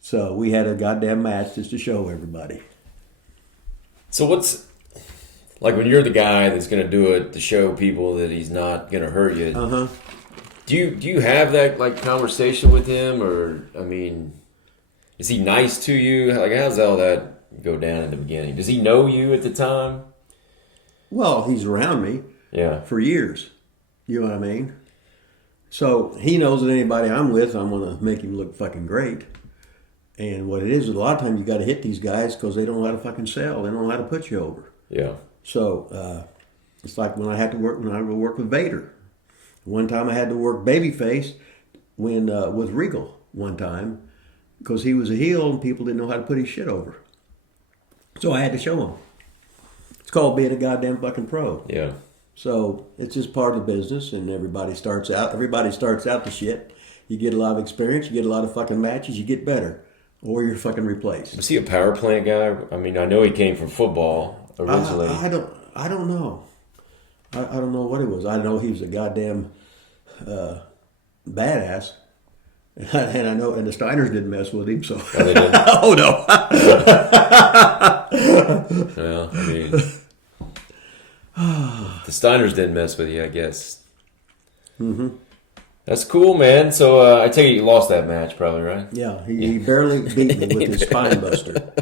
So we had a goddamn match just to show everybody. So what's... Like when you're the guy that's going to do it to show people that he's not going to hurt you. Uh-huh. Do you have that like conversation with him, or I mean, is he nice to you? Like how's all that go down in the beginning? Does he know you at the time? Well, he's around me. Yeah. For years. You know what I mean? So he knows that anybody I'm with, I'm going to make him look fucking great. And what it is a lot of times you got to hit these guys because they don't know how to fucking sell. They don't know how to put you over. Yeah. So It's like when I would work with Vader. One time I had to work Babyface with Regal one time because he was a heel and people didn't know how to put his shit over. So I had to show him. It's called being a goddamn fucking pro. Yeah. So it's just part of the business, and everybody starts out the shit. You get a lot of experience, you get a lot of fucking matches, you get better, or you're fucking replaced. Was he a power plant guy? I mean, I know he came from football originally. I don't know. I don't know what it was. I know he was a goddamn badass. And I know, and the Steiners didn't mess with him, so. Oh, they didn't? Oh, no. Well, I mean, the Steiners didn't mess with you, I guess. Mm-hmm. That's cool, man. So I take it you lost that match, probably, right? Yeah, he barely beat me with his spine buster.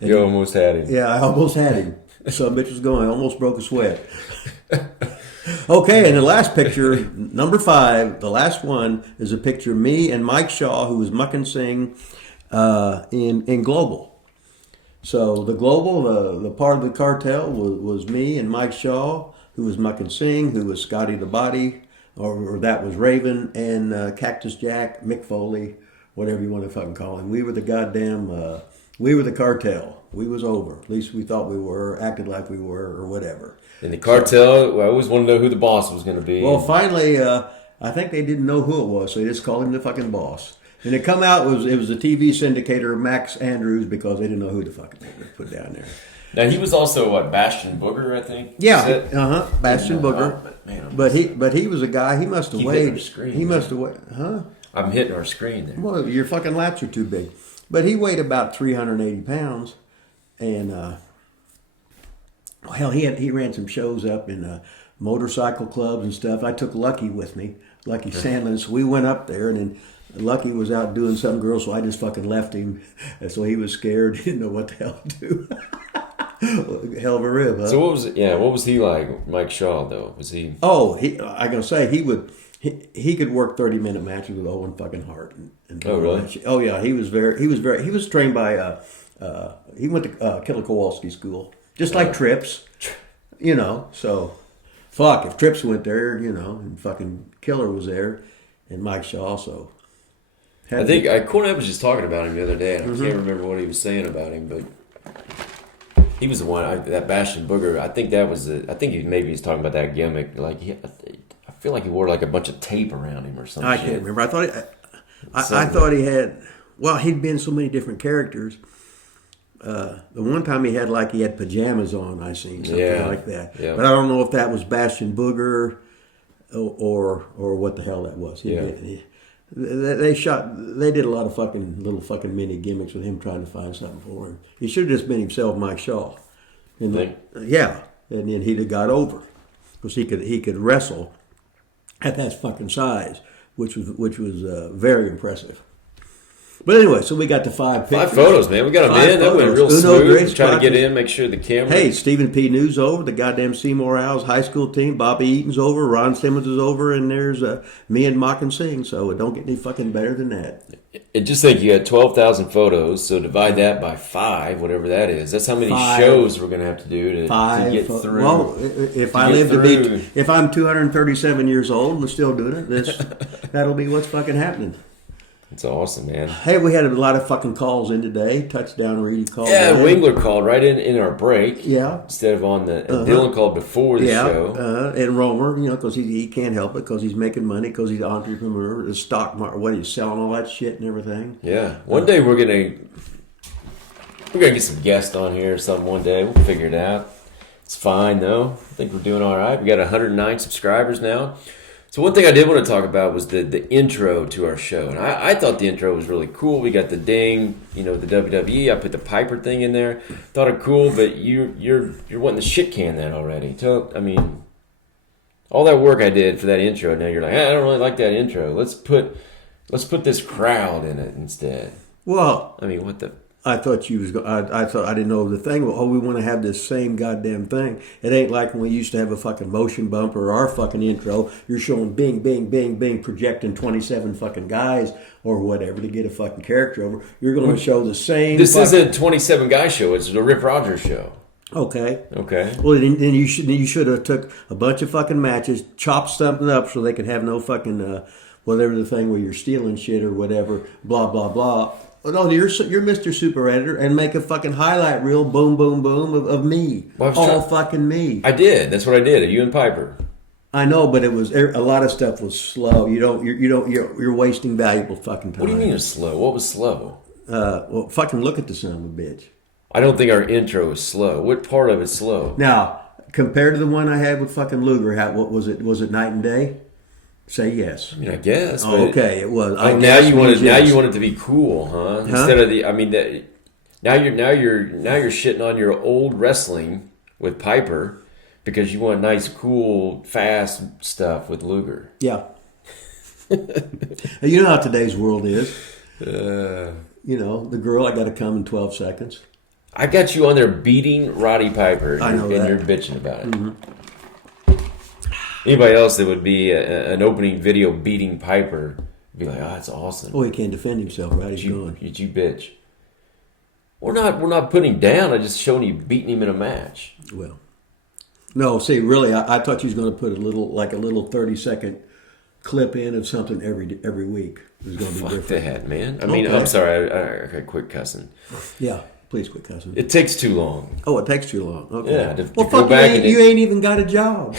You almost had him. Yeah, I almost had him. Some bitch was going. I almost broke a sweat. Okay, and the last picture, number 5, the last one, is a picture of me and Mike Shaw, who was mucking sing in Global. So the Global, the part of the cartel was me and Mike Shaw, who was mucking sing, who was Scotty the Body, or that was Raven, and Cactus Jack, Mick Foley, whatever you want to fucking call him. We were the goddamn, we were the cartel. We was over. At least we thought we were, acted like we were, or whatever. In the cartel, I always wanted to know who the boss was going to be. Well, finally, I think they didn't know who it was, so they just called him the fucking boss. And it come out, it was a TV syndicator, Max Andrews, because they didn't know who the fuck they put down there. Now, he was also, Bastion Booger, I think? Yeah, Bastion Booger. But he was a guy, he must have weighed. Screen, he must have weighed, I'm hitting our screen there. Well, your fucking lats are too big. But he weighed about 380 pounds. And, hell, he ran some shows up in motorcycle clubs and stuff. I took Lucky with me, Lucky Sandlin. So we went up there, and then Lucky was out doing some girl, so I just fucking left him. And so he was scared. He didn't know what the hell to do. Hell of a rib, huh? So what was he like, Mike Shaw, though? Was he? Oh, I gotta say, he could work 30-minute matches with Owen fucking Hart. And oh, really? Oh, yeah, he was trained by, he went to Killer Kowalski school, just like Trips, so fuck, if Trips went there, and fucking Killer was there, and Mike Shaw also. I think Cornette was just talking about him the other day, and I can't remember what he was saying about him, but he was the one, that Bastion Booger, I think that was maybe he's talking about that gimmick, like, I feel like he wore like a bunch of tape around him or something. I can't remember. I thought he had, well, he'd been so many different characters. The one time he had pajamas on, I seen something like that. Yeah. But I don't know if that was Bastion Booger or what the hell that was. They did a lot of little fucking mini gimmicks with him trying to find something for him. He should have just been himself, Mike Shaw. Yeah, and then he'd have got over because he could wrestle at that fucking size, which was very impressive. But anyway, so we got the 5 pictures. 5 photos, man. We got them in. That went real smooth. Try to get in, make sure the camera. Hey, Stephen P. New's over. The goddamn Seymour Owls high school team. Bobby Eaton's over. Ron Simmons is over. And there's me and Mock and Sing. So it don't get any fucking better than that. And just think, you had 12,000 photos. So divide that by 5, whatever that is. That's how many shows we're going to have to do to get through. Well, if I'm 237 years old and still doing it, that'll be what's fucking happening. It's awesome, man. Hey, we had a lot of fucking calls in today. Touchdown Reedy called. Yeah, Wingler called right in our break. Yeah. Instead of on the... Dylan called before the show. And Romer, because he can't help it because he's making money because he's an entrepreneur. The stock market, he's selling all that shit and everything. Yeah. One day we're gonna get some guests on here or something one day. We'll figure it out. It's fine, though. I think we're doing all right. We got 109 subscribers now. So one thing I did want to talk about was the intro to our show. And I thought the intro was really cool. We got the ding, the WWE. I put the Piper thing in there. Thought it cool, but you're wanting to shit can that already. So, I mean, all that work I did for that intro, now you're like, I don't really like that intro. Let's put this crowd in it instead. Well, I mean, what the... I thought I didn't know the thing. Well, we want to have this same goddamn thing. It ain't like when we used to have a fucking motion bumper or our fucking intro. You're showing bing, bing, bing, bing, projecting 27 fucking guys or whatever to get a fucking character over. You're going to show the same. This is a 27 guy show. It's a Rip Rogers show. Okay. Okay. Well, then you should have took a bunch of fucking matches, chopped something up so they could have no fucking whatever the thing where you're stealing shit or whatever. Blah blah blah. Oh, no, you're Mr. Super Editor, and make a fucking highlight reel, boom, boom, boom, of me, all fucking me. I did. That's what I did. You and Piper. I know, but it was a lot of stuff was slow. You're wasting valuable fucking time. What do you mean it's slow? What was slow? Well, fucking look at the son of a bitch. I don't think our intro is slow. What part of it's slow? Now, compared to the one I had with fucking Luger, what was it? Was it night and day? Say yes. I mean, I guess. Oh, okay, it was. Like now you want it to be cool, huh? Instead of now you're shitting on your old wrestling with Piper because you want nice, cool, fast stuff with Luger. Yeah. You know how today's world is. The girl, I got to come in 12 seconds. I got you on there beating Roddy Piper, and you're bitching about it. Mm-hmm. Anybody else that would be an opening video beating Piper would be like, "Oh, that's awesome." Oh, he can't defend himself, right? He's gone. You bitch. We're not putting him down. I just showing you beating him in a match. Well, no. See, really, I thought you was going to put a little 30-second clip in of something every week. It was going to be different. That, man. I mean, okay. I'm sorry. I quit cussing. Yeah. Please quit cussing. It takes too long. Oh, it takes too long. Okay. Yeah. To fuck, go back you ain't even got a job.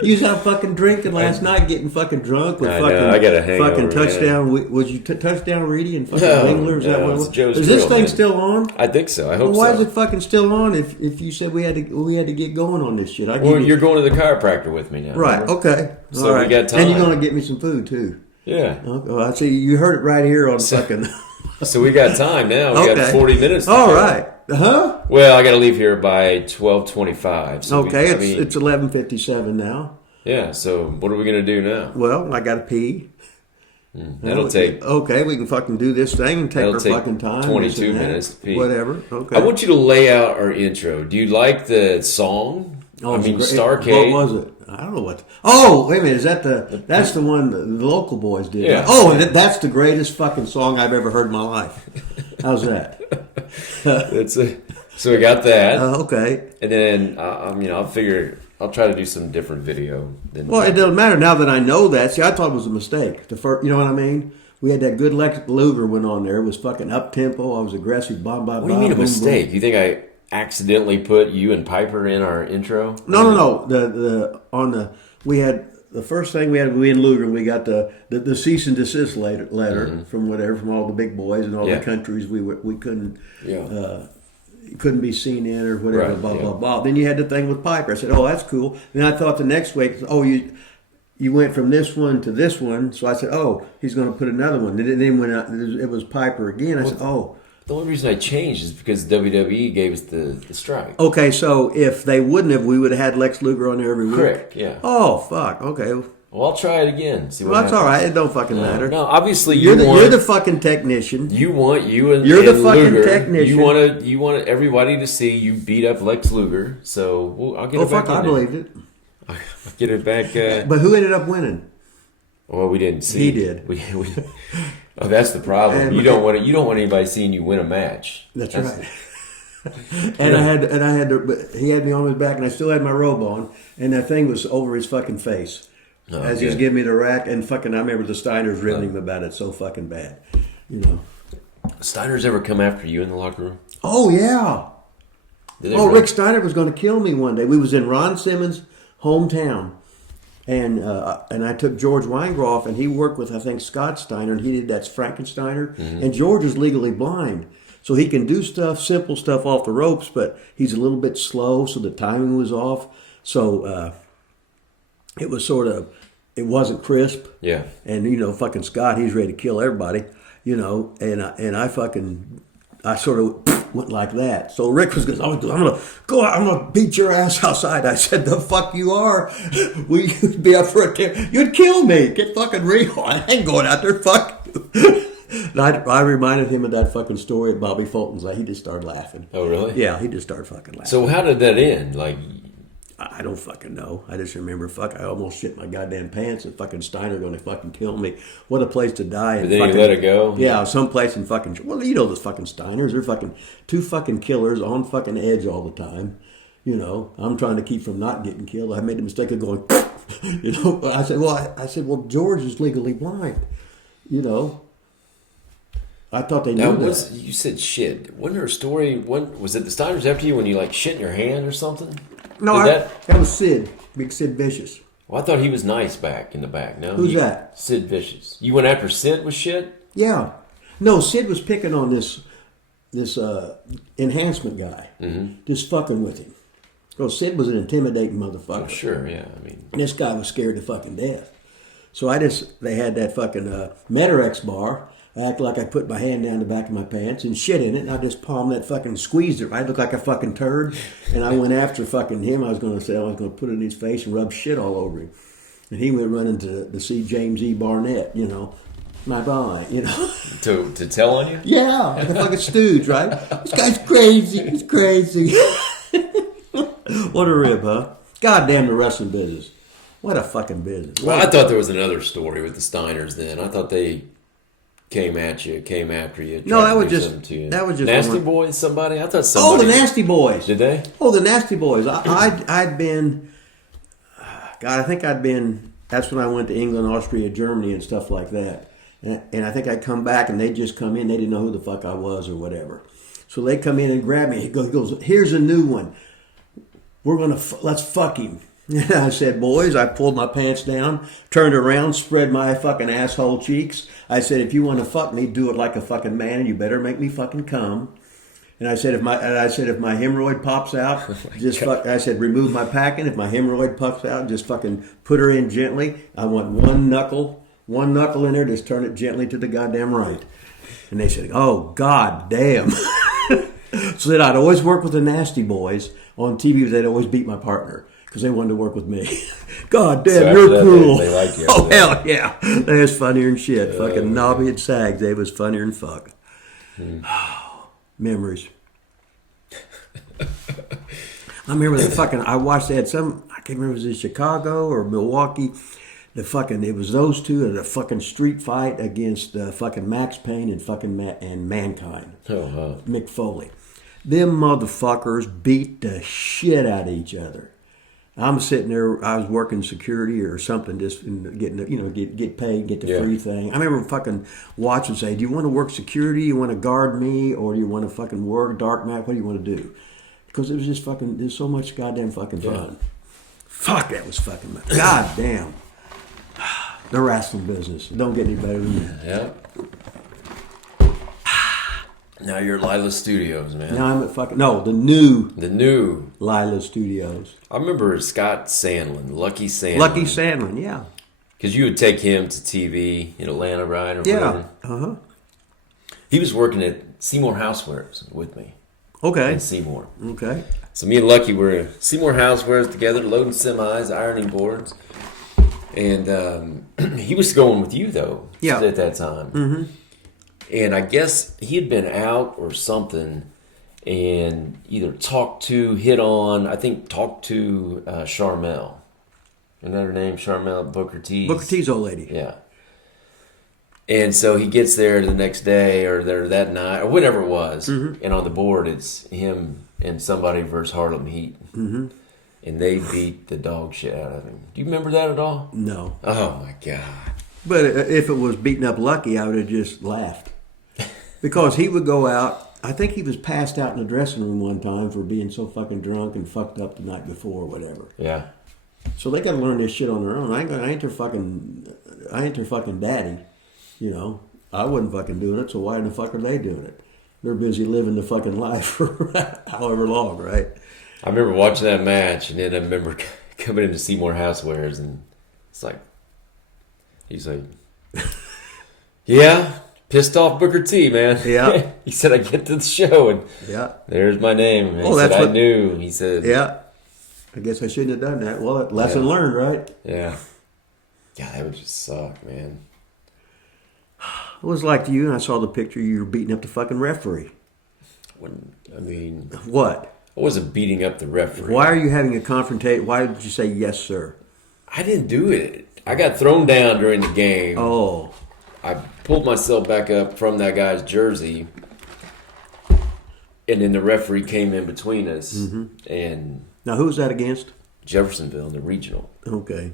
You was out fucking drinking last night, getting fucking drunk with I got a hangover, fucking touchdown. Man. Was you touchdown Reedy and fucking Wingler? Is that what it was? Joe's is this drill, thing man. still on? I think so. I hope so. Why is it fucking still on? If you said we had to get going on this shit, you're going to the chiropractor with me now. Right. Remember? Okay. So we got time. And you're going to get me some food too. Yeah. Okay. Well, I see. You heard it right here on fucking. So we got time now. We got 40 minutes. All right. Huh? Well, I got to leave here by 12:25. So okay, it's 11:57 now. Yeah. So what are we gonna do now? Well, I got to pee. That'll take. Okay, we can fucking do this thing and take our fucking time. 22 minutes to pee. Whatever. Okay. I want you to lay out our intro. Do you like the song? Oh, I mean, STARCADE. What was it? I don't know what. Oh, wait a minute. That's the one the local boys did? Yeah. Oh, and that's the greatest fucking song I've ever heard in my life. How's that? So we got that. Okay. And then I'll try to do some different video. Well, it doesn't matter now that I know that. See, I thought it was a mistake. The first, you know what I mean? We had that good Lex Luger went on there. It was fucking up tempo. I was aggressive. Bomb. What do you mean a mistake? Boom. You think I accidentally put you and Piper in our intro? No. We had the first thing we and Luger. We got the cease and desist letter from all the big boys and all the countries we couldn't couldn't be seen in or whatever. Right, blah blah blah. Then you had the thing with Piper. I said, oh, that's cool. Then I thought the next week, you went from this one to this one. So I said, oh, he's going to put another one. Then when it was Piper again, I said, oh. The only reason I changed is because WWE gave us the strike. Okay, so if they wouldn't have, we would have had Lex Luger on there every week. Correct, yeah. Oh, fuck, okay. Well, I'll try it again. See what that's happens. All right. It don't fucking matter. No, obviously you're the fucking technician. You're the fucking Luger. technician. You want everybody to see you beat up Lex Luger. So I'll get it back. I believed it. I'll get it back. But who ended up winning? Well, we didn't see. He did. Oh, that's the problem. You don't want anybody seeing you win a match. That's right. And he had me on his back, and I still had my robe on, and that thing was over his fucking face. As he was giving me the rack, and fucking, I remember the Steiners ribbing him about it so fucking bad. You know. Steiners ever come after you in the locker room? Oh, yeah. Rick Steiner was going to kill me one day. We was in Ron Simmons' hometown. And I took George Weingroff, and he worked with, I think, Scott Steiner, and he did that's Frankensteiner. Mm-hmm. And George is legally blind. So he can do simple stuff off the ropes, but he's a little bit slow, so the timing was off. So it was it wasn't crisp. Yeah. And, fucking Scott, he's ready to kill everybody, and I sort of went like that. So Rick was going, I'm going to go out, I'm going to beat your ass outside. I said, the fuck you are. You'd be up for a tear. You'd kill me. Get fucking real. I ain't going out there, fuck you. I reminded him of that fucking story at Bobby Fulton's. He just started laughing. Oh, really? Yeah, he just started fucking laughing. So how did that end? I don't fucking know. I just remember, I almost shit my goddamn pants and fucking Steiner going to fucking kill me. What a place to die. But then you let it go? Yeah, someplace in fucking, well, you know those fucking Steiners. They're fucking two fucking killers on fucking edge all the time. You know, I'm trying to keep from not getting killed. I made the mistake of going, you know. I said, well, George is legally blind. You know. I thought they knew that. You said shit. Wasn't there a story? Was it the Steiners after you when you like shit in your hand or something? No, that was Sid. Big Sid Vicious. Well, I thought he was nice back in the back. No, who's that? Sid Vicious. You went after Sid with shit? Yeah. No, Sid was picking on this enhancement guy. Mm-hmm. Just fucking with him. Because Sid was an intimidating motherfucker. Oh, sure, yeah. I mean, and this guy was scared to fucking death. So they had that fucking Metarex bar. I acted like I put my hand down the back of my pants and shit in it, and I just palmed that fucking, squeezed it. I looked like a fucking turd, and I went after fucking him. I was going to put it in his face and rub shit all over him. And he went running to see James E. Barnett, you know. My boy, you know. To tell on you? Yeah, like a fucking stooge, right? This guy's crazy. He's crazy. What a rib, huh? Goddamn the wrestling business. What a fucking business. Well, I thought there was another story with the Steiners then. I thought they came after you. No, that was just Nasty Boys. Somebody. I thought somebody. Oh, the Nasty Boys. Did they? Oh, the Nasty Boys. I'd been. God, I think I'd been. That's when I went to England, Austria, Germany, and stuff like that. And I think I'd come back, and they'd just come in. They didn't know who the fuck I was or whatever. So they come in and grab me. He goes, "Here's a new one. Let's fuck him." And I said, "Boys," I pulled my pants down, turned around, spread my fucking asshole cheeks. I said, "If you want to fuck me, do it like a fucking man, and you better make me fucking come." And I said, if my hemorrhoid pops out, just fuck. I said, remove my packing. If my hemorrhoid pops out, just fucking put her in gently. I want one knuckle in there. Just turn it gently to the goddamn right. And they said, "Oh, god damn." So then I'd always work with the Nasty Boys on TV. They'd always beat my partner because they wanted to work with me. God damn, so you're cool. They like you. Oh, hell yeah. They was funnier than shit. Fucking Nobby and Sags, they was funnier than fuck. Memories. I remember I watched, they had some, I can't remember if it was in Chicago or Milwaukee. It was those two at a fucking street fight against fucking Max Payne and Mankind. Mick Foley. Them motherfuckers beat the shit out of each other. I'm sitting there, I was working security or something, just getting, get paid, get the free thing. I remember fucking watching and say, "Do you want to work security? You want to guard me? Or do you want to fucking work dark night? What do you want to do?" Because it was just fucking, there's so much goddamn fucking fun. Fuck, that was fucking, goddamn. The wrestling business. It don't get any better than that. Yep. Now you're at Lila Studios, man. Now I'm at the new Lila Studios. I remember Scott Sandlin, Lucky Sandlin. Lucky Sandlin, yeah. Because you would take him to TV in Atlanta, right? Or whatever. Uh-huh. He was working at Seymour Housewares with me. Okay. In Seymour. Okay. So me and Lucky were at Seymour Housewares together, loading semis, ironing boards. And he was going with you, though, at that time. Mm-hmm. And I guess he had been out or something and either talked to Charmel. Isn't that her name? Charmel, Booker T's? Booker T's old lady. Yeah. And so he gets there the next day or there that night or whatever it was. Mm-hmm. And on the board, it's him and somebody versus Harlem Heat. Mm-hmm. And they beat the dog shit out of him. Do you remember that at all? No. Oh, my God. But if it was beating up Lucky, I would have just laughed. Because he would go out. I think he was passed out in the dressing room one time for being so fucking drunk and fucked up the night before or whatever. Yeah. So they got to learn this shit on their own. I ain't their fucking daddy. You know, I wasn't fucking doing it, so why in the fuck are they doing it? They're busy living the fucking life for however long, right? I remember watching that match, and then I remember coming into Seymour Housewares, and it's like, he's like, "Yeah, pissed off Booker T, man." Yeah. He said, "I get to the show, and there's my name." And he said, I knew. He said, "Yeah, I guess I shouldn't have done that." Well, lesson learned, right? Yeah. Yeah, that would just suck, man. It was like to you, and I saw the picture you were beating up the fucking referee. What? I wasn't beating up the referee. Why are you having a confrontation? Why did you say yes, sir? I didn't do it. I got thrown down during the game. Oh. I pulled myself back up from that guy's jersey, and then the referee came in between us. Mm-hmm. And Now, who was that against? Jeffersonville, the regional. Okay.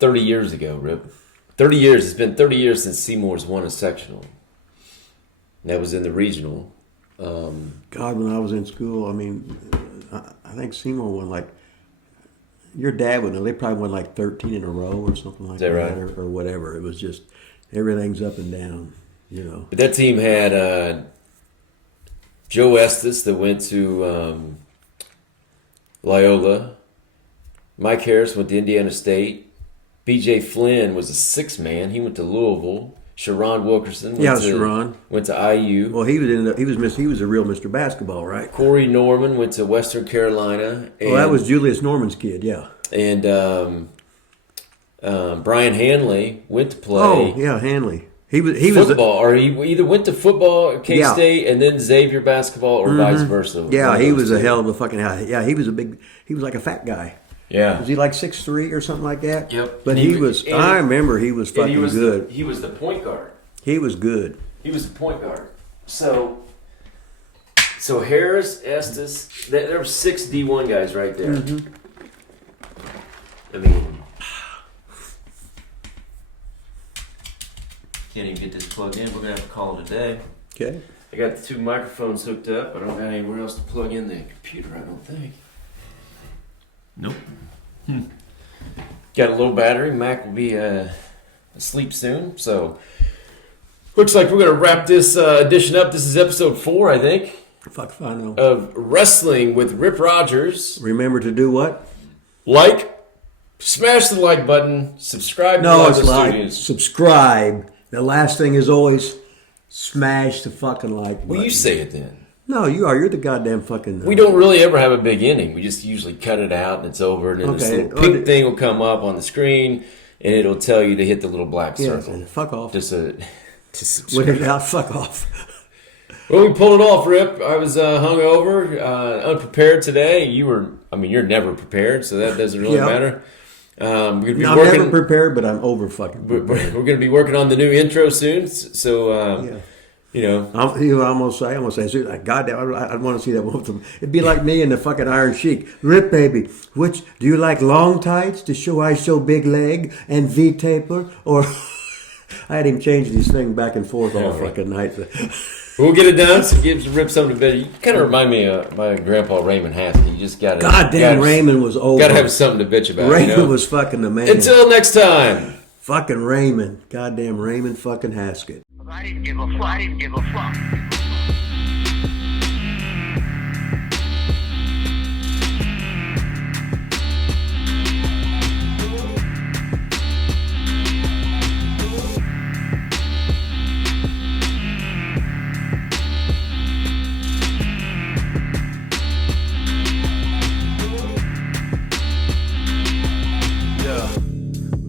30 years ago, Rip. 30 years. It's been 30 years since Seymour's won a sectional. And that was in the regional. God, when I was in school, I mean, I think Seymour won like, your dad would know, they probably won like 13 in a row or something like that, right? or whatever. It was just, everything's up and down, you know. But that team had Joe Estes that went to Loyola. Mike Harris went to Indiana State. B.J. Flynn was a sixth man. He went to Louisville. Sharon Wilkerson went to IU. Well, he was a real Mr. Basketball, right? Corey Norman went to Western Carolina. Well, that was Julius Norman's kid, yeah. And Brian Hanley went to play. Oh, yeah, Hanley. He was football, or he either went to football at K-State and then Xavier basketball, or vice versa. Yeah, he was a hell of a fucking yeah. He was like a fat guy. Yeah, was he like 6'3" or something like that? Yep. But I remember he was fucking good. He was the point guard. He was good. He was the point guard. So Harris, Estes, there were 6 D1 guys right there. Mm-hmm. I mean, can't even get this plugged in. We're gonna have to call it a day. Okay. I got the 2 microphones hooked up. I don't got anywhere else to plug in the computer, I don't think. Nope. Got a low battery. Mac will be asleep soon. So, looks like we're going to wrap this edition up. This is episode 4, I think. Fuck if I know. Of Wrestling with Rip Rogers. Remember to do what? Like. Smash the like button. Subscribe to No, it's like. Studios. Subscribe. The last thing is always smash the fucking like button. Well, you say it then. No, you are. You're the goddamn fucking... We don't really ever have a big ending. We just usually cut it out and it's over. And then this little pink thing will come up on the screen and it'll tell you to hit the little black circle. Yeah, fuck off. Just to subscribe. With it out, fuck off. Well, we pulled it off, Rip. I was hungover, unprepared today. You're never prepared, so that doesn't really matter. I'm never prepared, but I'm over fucking prepared. We're going to be working on the new intro soon, so... You know, I'm gonna say, goddamn, I'd want to see that one with them. It'd be like me and the fucking Iron Sheik. Rip, baby, which do you like, long tights to show I show big leg and V taper, or I had him change these things back and forth all fucking night. We'll get it done. So it gives Rip something to bet. You kind of remind me of my grandpa Raymond Haskell. You just got to. Goddamn, Raymond was old. Got to have something to bitch about. Raymond was fucking the man. Until next time. Fucking Raymond, goddamn Raymond fucking Haskett. I didn't give a fuck.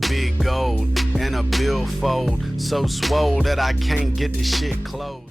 Big gold and a billfold, so swole that I can't get the shit closed.